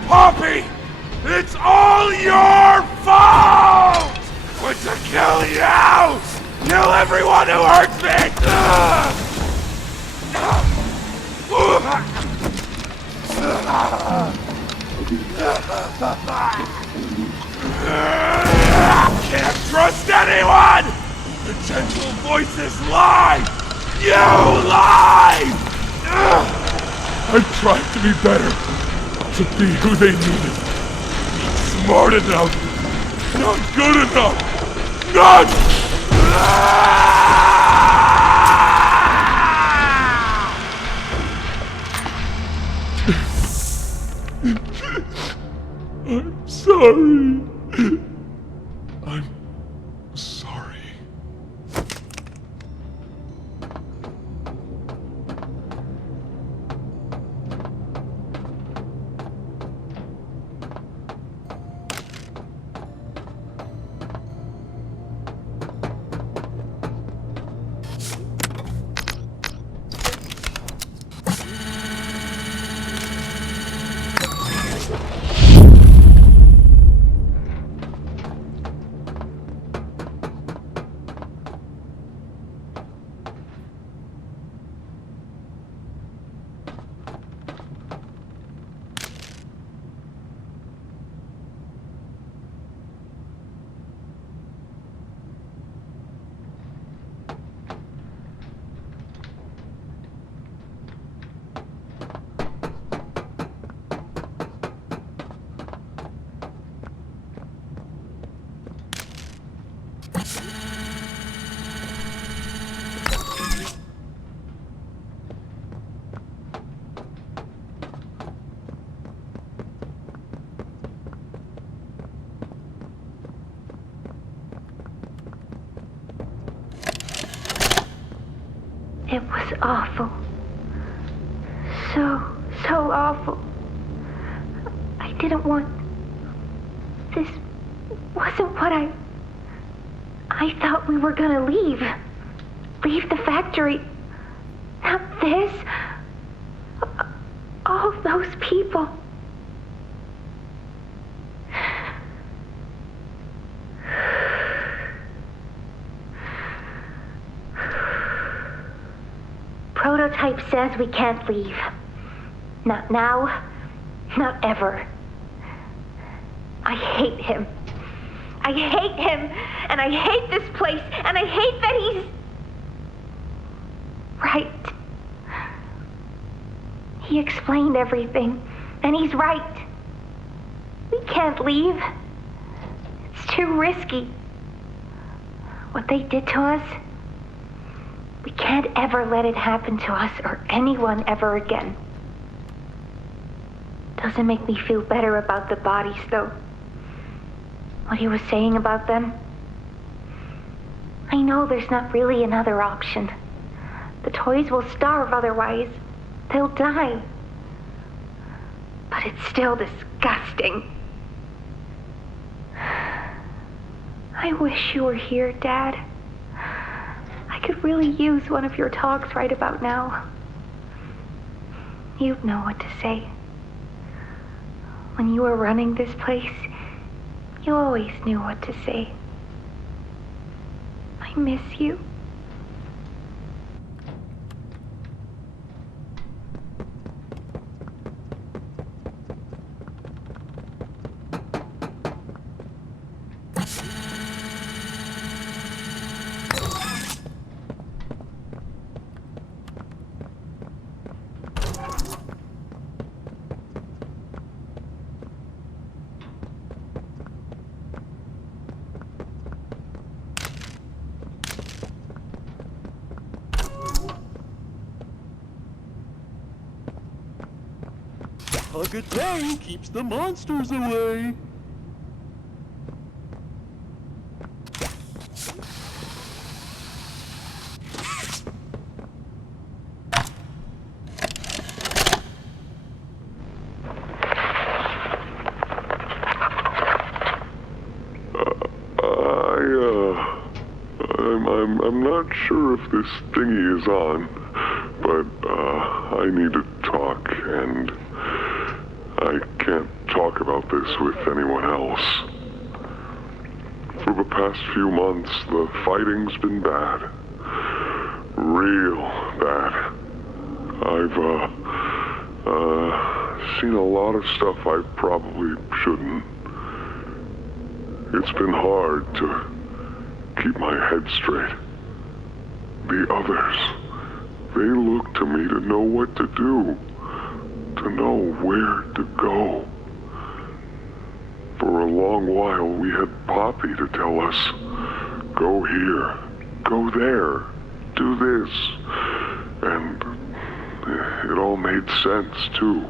Poppy! It's all your fault! But to kill you! Kill everyone who hurts me! Can't trust anyone! The gentle voices lie! You lie! I tried to be better, to be who they needed. Not smart enough, not good enough, not... I'm sorry. I'm sorry. It was awful. So awful. I didn't want... This wasn't what I thought we were gonna leave. Leave the factory. Not this. All those people. Prototype says we can't leave. Not now, not ever. I hate him. I hate him, and I hate this place, and I hate that he's... right. He explained everything, and he's right. We can't leave. It's too risky. What they did to us, we can't ever let it happen to us or anyone ever again. Doesn't make me feel better about the bodies, though. What he was saying about them. I know there's not really another option. The toys will starve otherwise. They'll die. But it's still disgusting. I wish you were here, Dad. I could really use one of your talks right about now. You'd know what to say. When you were running this place, you always knew what to say. I miss you. A good thing keeps the monsters away. I'm not sure if this thingy is on, but I need to talk, and I can't talk talk about this with anyone else. For the past few months, the fighting's been bad. Real bad. I've, seen a lot of stuff I probably shouldn't. It's been hard to keep my head straight. The others, they look to me to know what to do, to know where to go. For a long while, we had Poppy to tell us, go here, go there, do this. And it all made sense, too.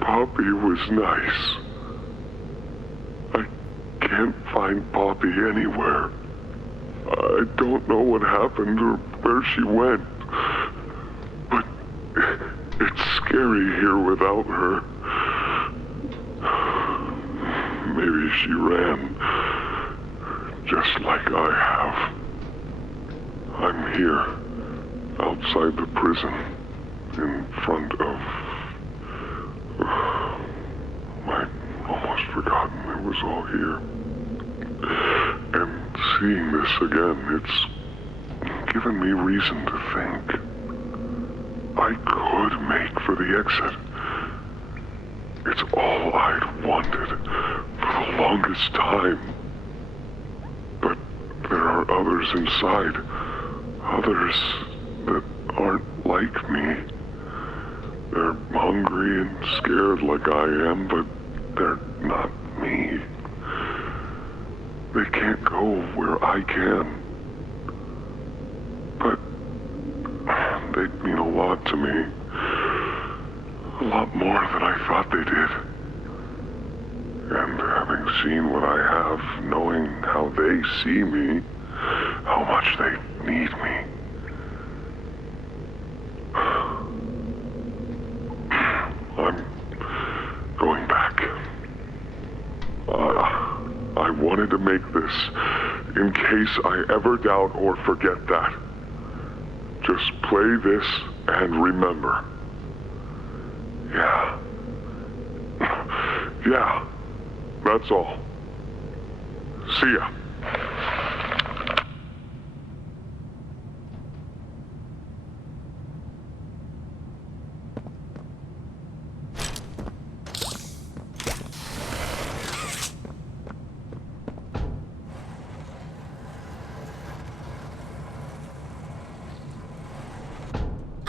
Poppy was nice. I can't find Poppy anywhere. I don't know what happened or where she went. But it's scary here without her. Maybe she ran, just like I have. I'm here, outside the prison, in front of... I'd almost forgotten it was all here. And seeing this again, it's given me reason to think. I could make for the exit. It's all I'd wanted for the longest time. But there are others inside. Others that aren't like me. They're hungry and scared like I am, but they're not me. They can't go where I can. But they'd mean a lot to me. A lot more than I thought they did. And having seen what I have, knowing how they see me, how much they need me. I'm going back. I wanted to make this in case I ever doubt or forget that. Just play this and remember. Yeah. Yeah. That's all. See ya.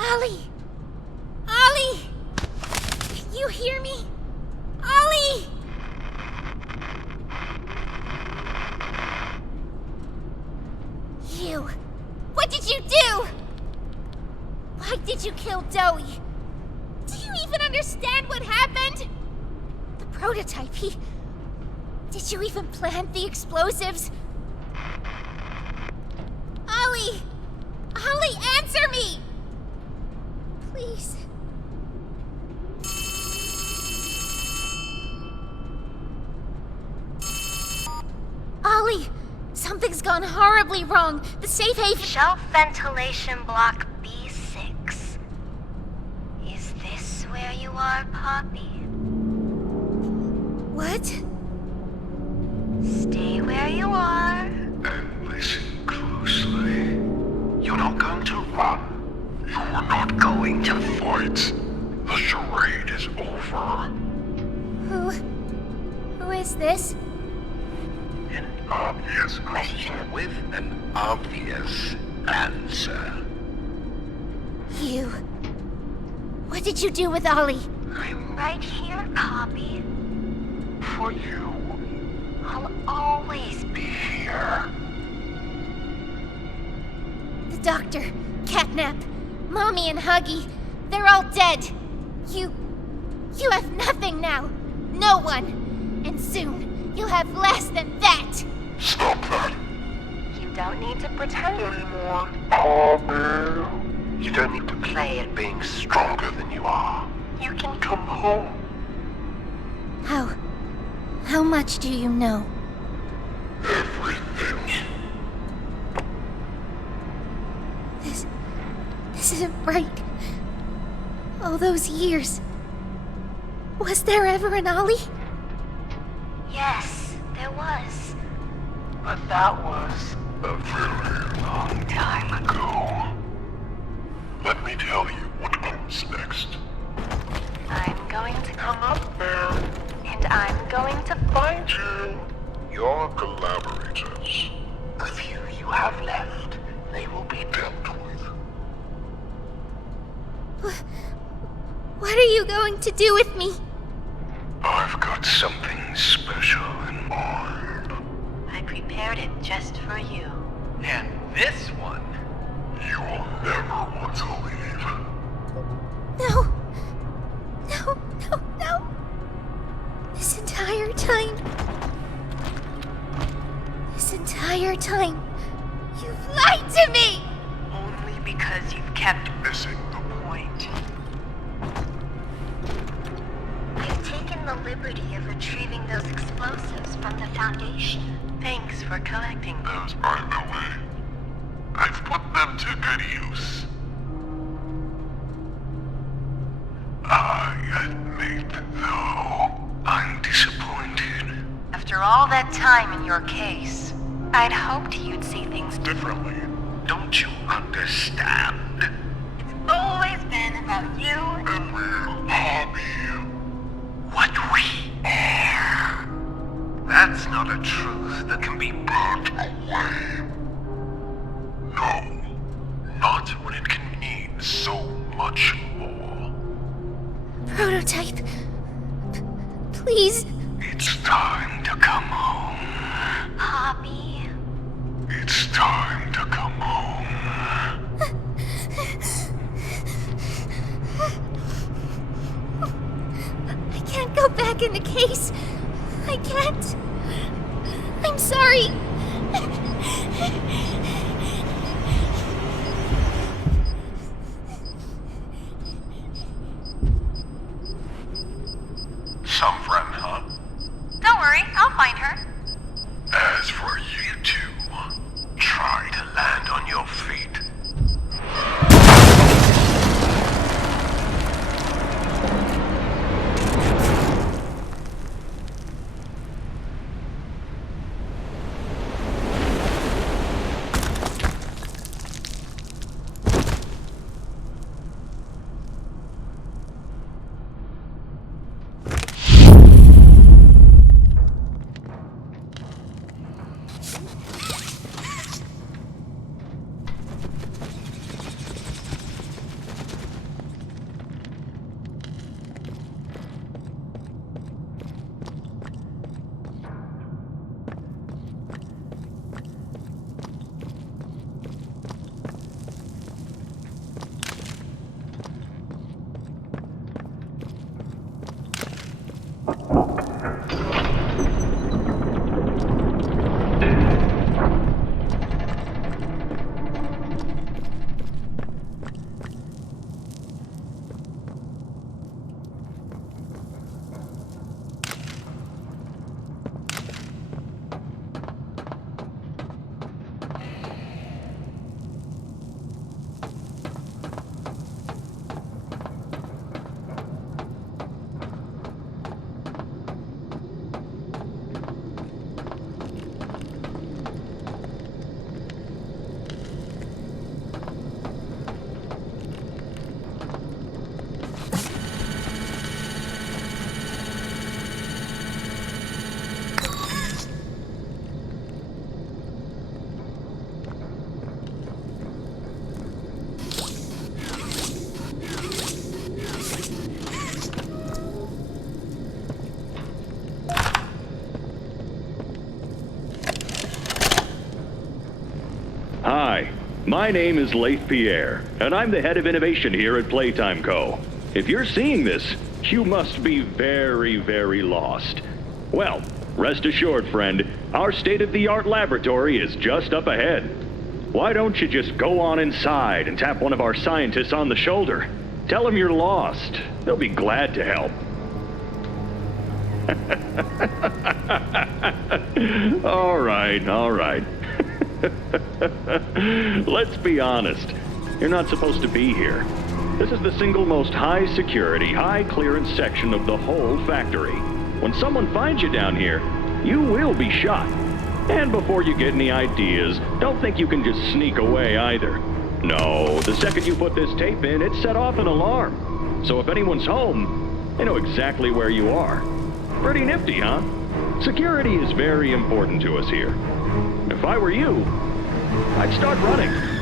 Ollie! Ollie! Can you hear me? Ollie! You! What did you do? Why did you kill Doey? Do you even understand what happened? The prototype, Did you even plant the explosives? Ollie! Ollie, answer me! Please. Ollie! Something's gone horribly wrong. The safe haven... Shelf ventilation block B6. Is this where you are, Poppy? What? Stay where you are. And listen closely. You're not going to run. You're not going to fight. The charade is over. Who is this? An obvious question with an obvious answer. You. What did you do with Ollie? I'm right here, Poppy. For you. I'll always be here. The doctor, Catnap, Mommy and Huggy, they're all dead. You have nothing now. No one. And soon, you'll have less than that. Stop that. You don't need to pretend anymore. Poppy. You don't need to play at being stronger than you are. You can come home. How much do you know? Everything. This isn't right. All those years. Was there ever an Ollie? Yes, there was. But that was a very long time ago. Let me tell you what comes next. I'm going to Come up there. and I'm going to Find you. Your collaborators. The few you have left, they will be dealt with. What are you going to do with me? I've got something special in mind. I prepared it just for you. And this one. You will never want to leave. No. No, no, no. This entire time, you've lied to me! Only because you've kept Missing the point. I've taken the liberty of retrieving those explosives from the Foundation. Thanks for collecting them. those, by the way. I've put them to good use. I admit, though, I'm disappointed. After all that time in your case, I'd hoped you'd see things differently. Don't you understand? It's always been about you And we'll hobby what we are. That's not a truth that can be burnt away. No, not when it can mean so much more. Prototype. Please. It's time to come home. Poppy. It's time to come home. I can't go back in the case. I can't. I'm sorry. Some friend, huh? Don't worry, I'll find her. As for you two, try to land on your feet. Hi, my name is Leif Pierre, and I'm the head of innovation here at Playtime Co. If you're seeing this, you must be very, very lost. Well, rest assured, friend, our state-of-the-art laboratory is just up ahead. Why don't you just go on inside and tap one of our scientists on the shoulder? Tell them you're lost. They'll be glad to help. All right. Let's be honest. You're not supposed to be here. This is the single most high security, high clearance section of the whole factory. When someone finds you down here, you will be shot. And before you get any ideas, don't think you can just sneak away either. No, the second you put this tape in, it set off an alarm. So if anyone's home, they know exactly where you are. Pretty nifty, huh? Security is very important to us here. If I were you, I'd start running.